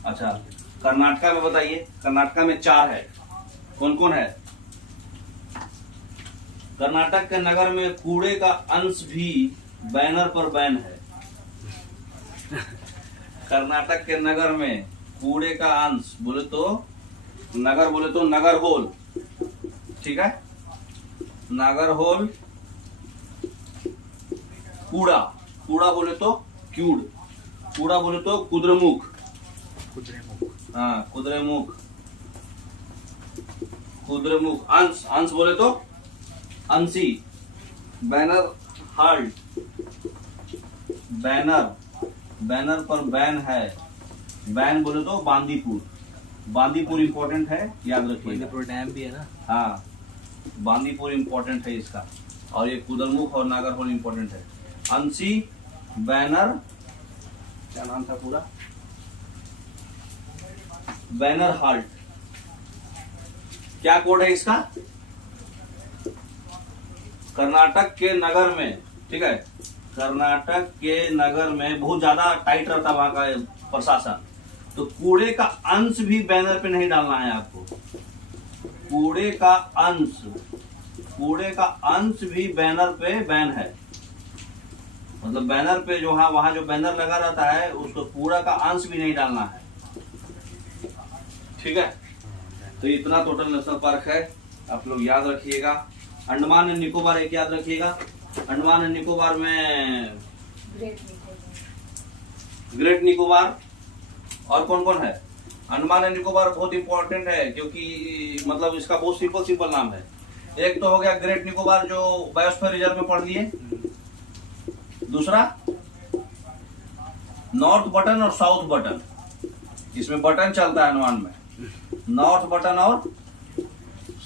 अच्छा, कर्नाटका में बताइए। कर्नाटका में 4 है, कौन कौन है। कर्नाटक के नगर में कूड़े का अंश भी बैनर पर बैन है। कर्नाटक के नगर में कूड़े का अंश बोले तो नगर होल, ठीक है। नगर होल, कूड़ा, कूड़ा बोले तो क्यूड, कूड़ा बोले तो कुद्रेमुख, हाँ कुद्रेमुख, कुद्रेमुख। अंश, अंश बोले तो अंशी। बैनर हाल्ट, बैनर, बैनर पर बैन है। बैन बोले तो बांदीपुर, बांदीपुर इंपॉर्टेंट है, याद रखिए। बांदीपुर डैम भी है ना। हाँ, बांदीपुर इंपॉर्टेंट है इसका। और ये कुद्रेमुख और नागरहोल इंपॉर्टेंट है। अंशी, बैनर, क्या नाम था पूरा, बैनर हाल्ट। क्या कोड है इसका, कर्नाटक के नगर में, ठीक है। कर्नाटक के नगर में बहुत ज्यादा टाइट रहता वहां का प्रशासन। तो कूड़े का अंश भी बैनर पे नहीं डालना है आपको। कूड़े का अंश कूड़े का अंश भी बैनर पे बैन है, मतलब बैनर पे जो है वहां जो बैनर लगा रहता है उसको कूड़ा का अंश भी नहीं डालना है। ठीक है, तो इतना टोटल नेशनल पार्क है, आप लोग याद रखिएगा। अंडमान एंड निकोबार एक याद रखिएगा, अंडमान एंड निकोबार में ग्रेट निकोबार और कौन कौन है। अंडमान एंड निकोबार बहुत इंपॉर्टेंट है क्योंकि मतलब इसका बहुत सिंपल नाम है। एक तो हो गया ग्रेट निकोबार जो बायोस्फीयर रिजर्व में पढ़ लिए, दूसरा नॉर्थ बटन और साउथ बटन, इसमें बटन चलता है अंडमान में, नॉर्थ बटन और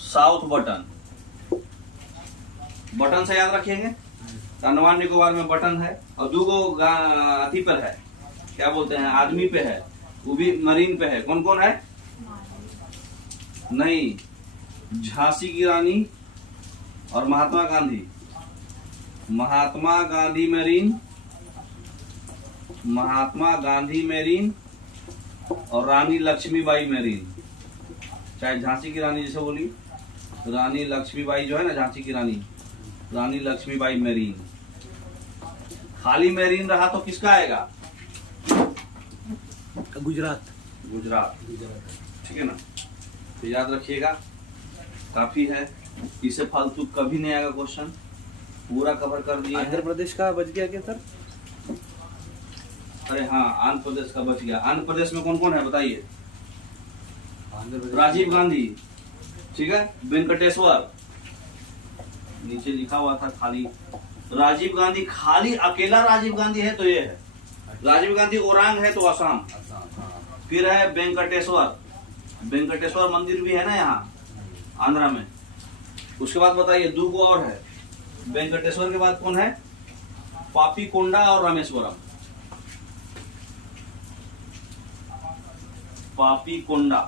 साउथ बटन, बटन से याद रखेंगे। अंडमान निकोबार में बटन है और दूगो अथी पर है, क्या बोलते हैं, आदमी पे है, वो भी मरीन पे है। कौन कौन है? नहीं, झांसी की रानी और महात्मा गांधी, महात्मा गांधी मेरीन, महात्मा गांधी मेरीन और रानी लक्ष्मीबाई मेरीन। चाहे झांसी की रानी जैसे बोली, रानी लक्ष्मीबाई जो है ना, झांसी की रानी, रानी लक्ष्मीबाई मेरीन। खाली मेरीन रहा तो किसका आएगा? गुजरात। गुजरात, ठीक है ना, तो याद रखिएगा, काफी है, इसे फालतू कभी नहीं आएगा क्वेश्चन, पूरा कवर कर दिए। आंध्र प्रदेश का बच गया क्या सर? अरे हाँ, आंध्र प्रदेश का बच गया। आंध्र प्रदेश में कौन कौन है बताइए? आंध्र प्रदेश राजीव गांधी, ठीक है, वेंकटेश्वर, नीचे लिखा हुआ था खाली राजीव गांधी, खाली अकेला राजीव गांधी है तो ये है। राजीव गांधी ओरांग है तो असम। फिर है वेंकटेश्वर, वेंकटेश्वर मंदिर भी है ना यहाँ आंध्रा में। उसके बाद बताइए दो को और है, वेंकटेश्वर के बाद कौन है? पापीकोंडा और रामेश्वरम। पापीकोंडा,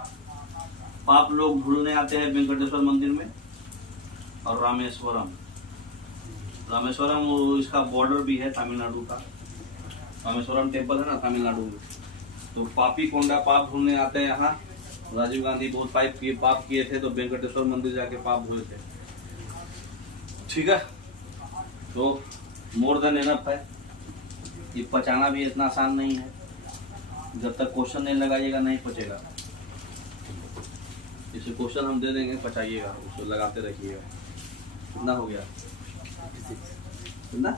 पाप लोग भूलने आते हैं वेंकटेश्वर मंदिर में, और रामेश्वरम, रामेश्वरम वो इसका बॉर्डर भी है तमिलनाडु का, रामेश्वरम टेम्पल है ना तमिलनाडु में। तो पापीकोंडा, पाप भूलने आते हैं यहाँ। राजीव गांधी बहुत पाप किए थे तो वेंकटेश्वर मंदिर जाके पाप हुए थे। ठीक है, तो मोर देन एनफ है, ये पचाना भी इतना आसान नहीं है, जब तक क्वेश्चन नहीं लगाइएगा नहीं पचेगा। इसे क्वेश्चन हम दे देंगे, पचाइएगा, उसको लगाते रखिएगा। कितना हो गया? कितना?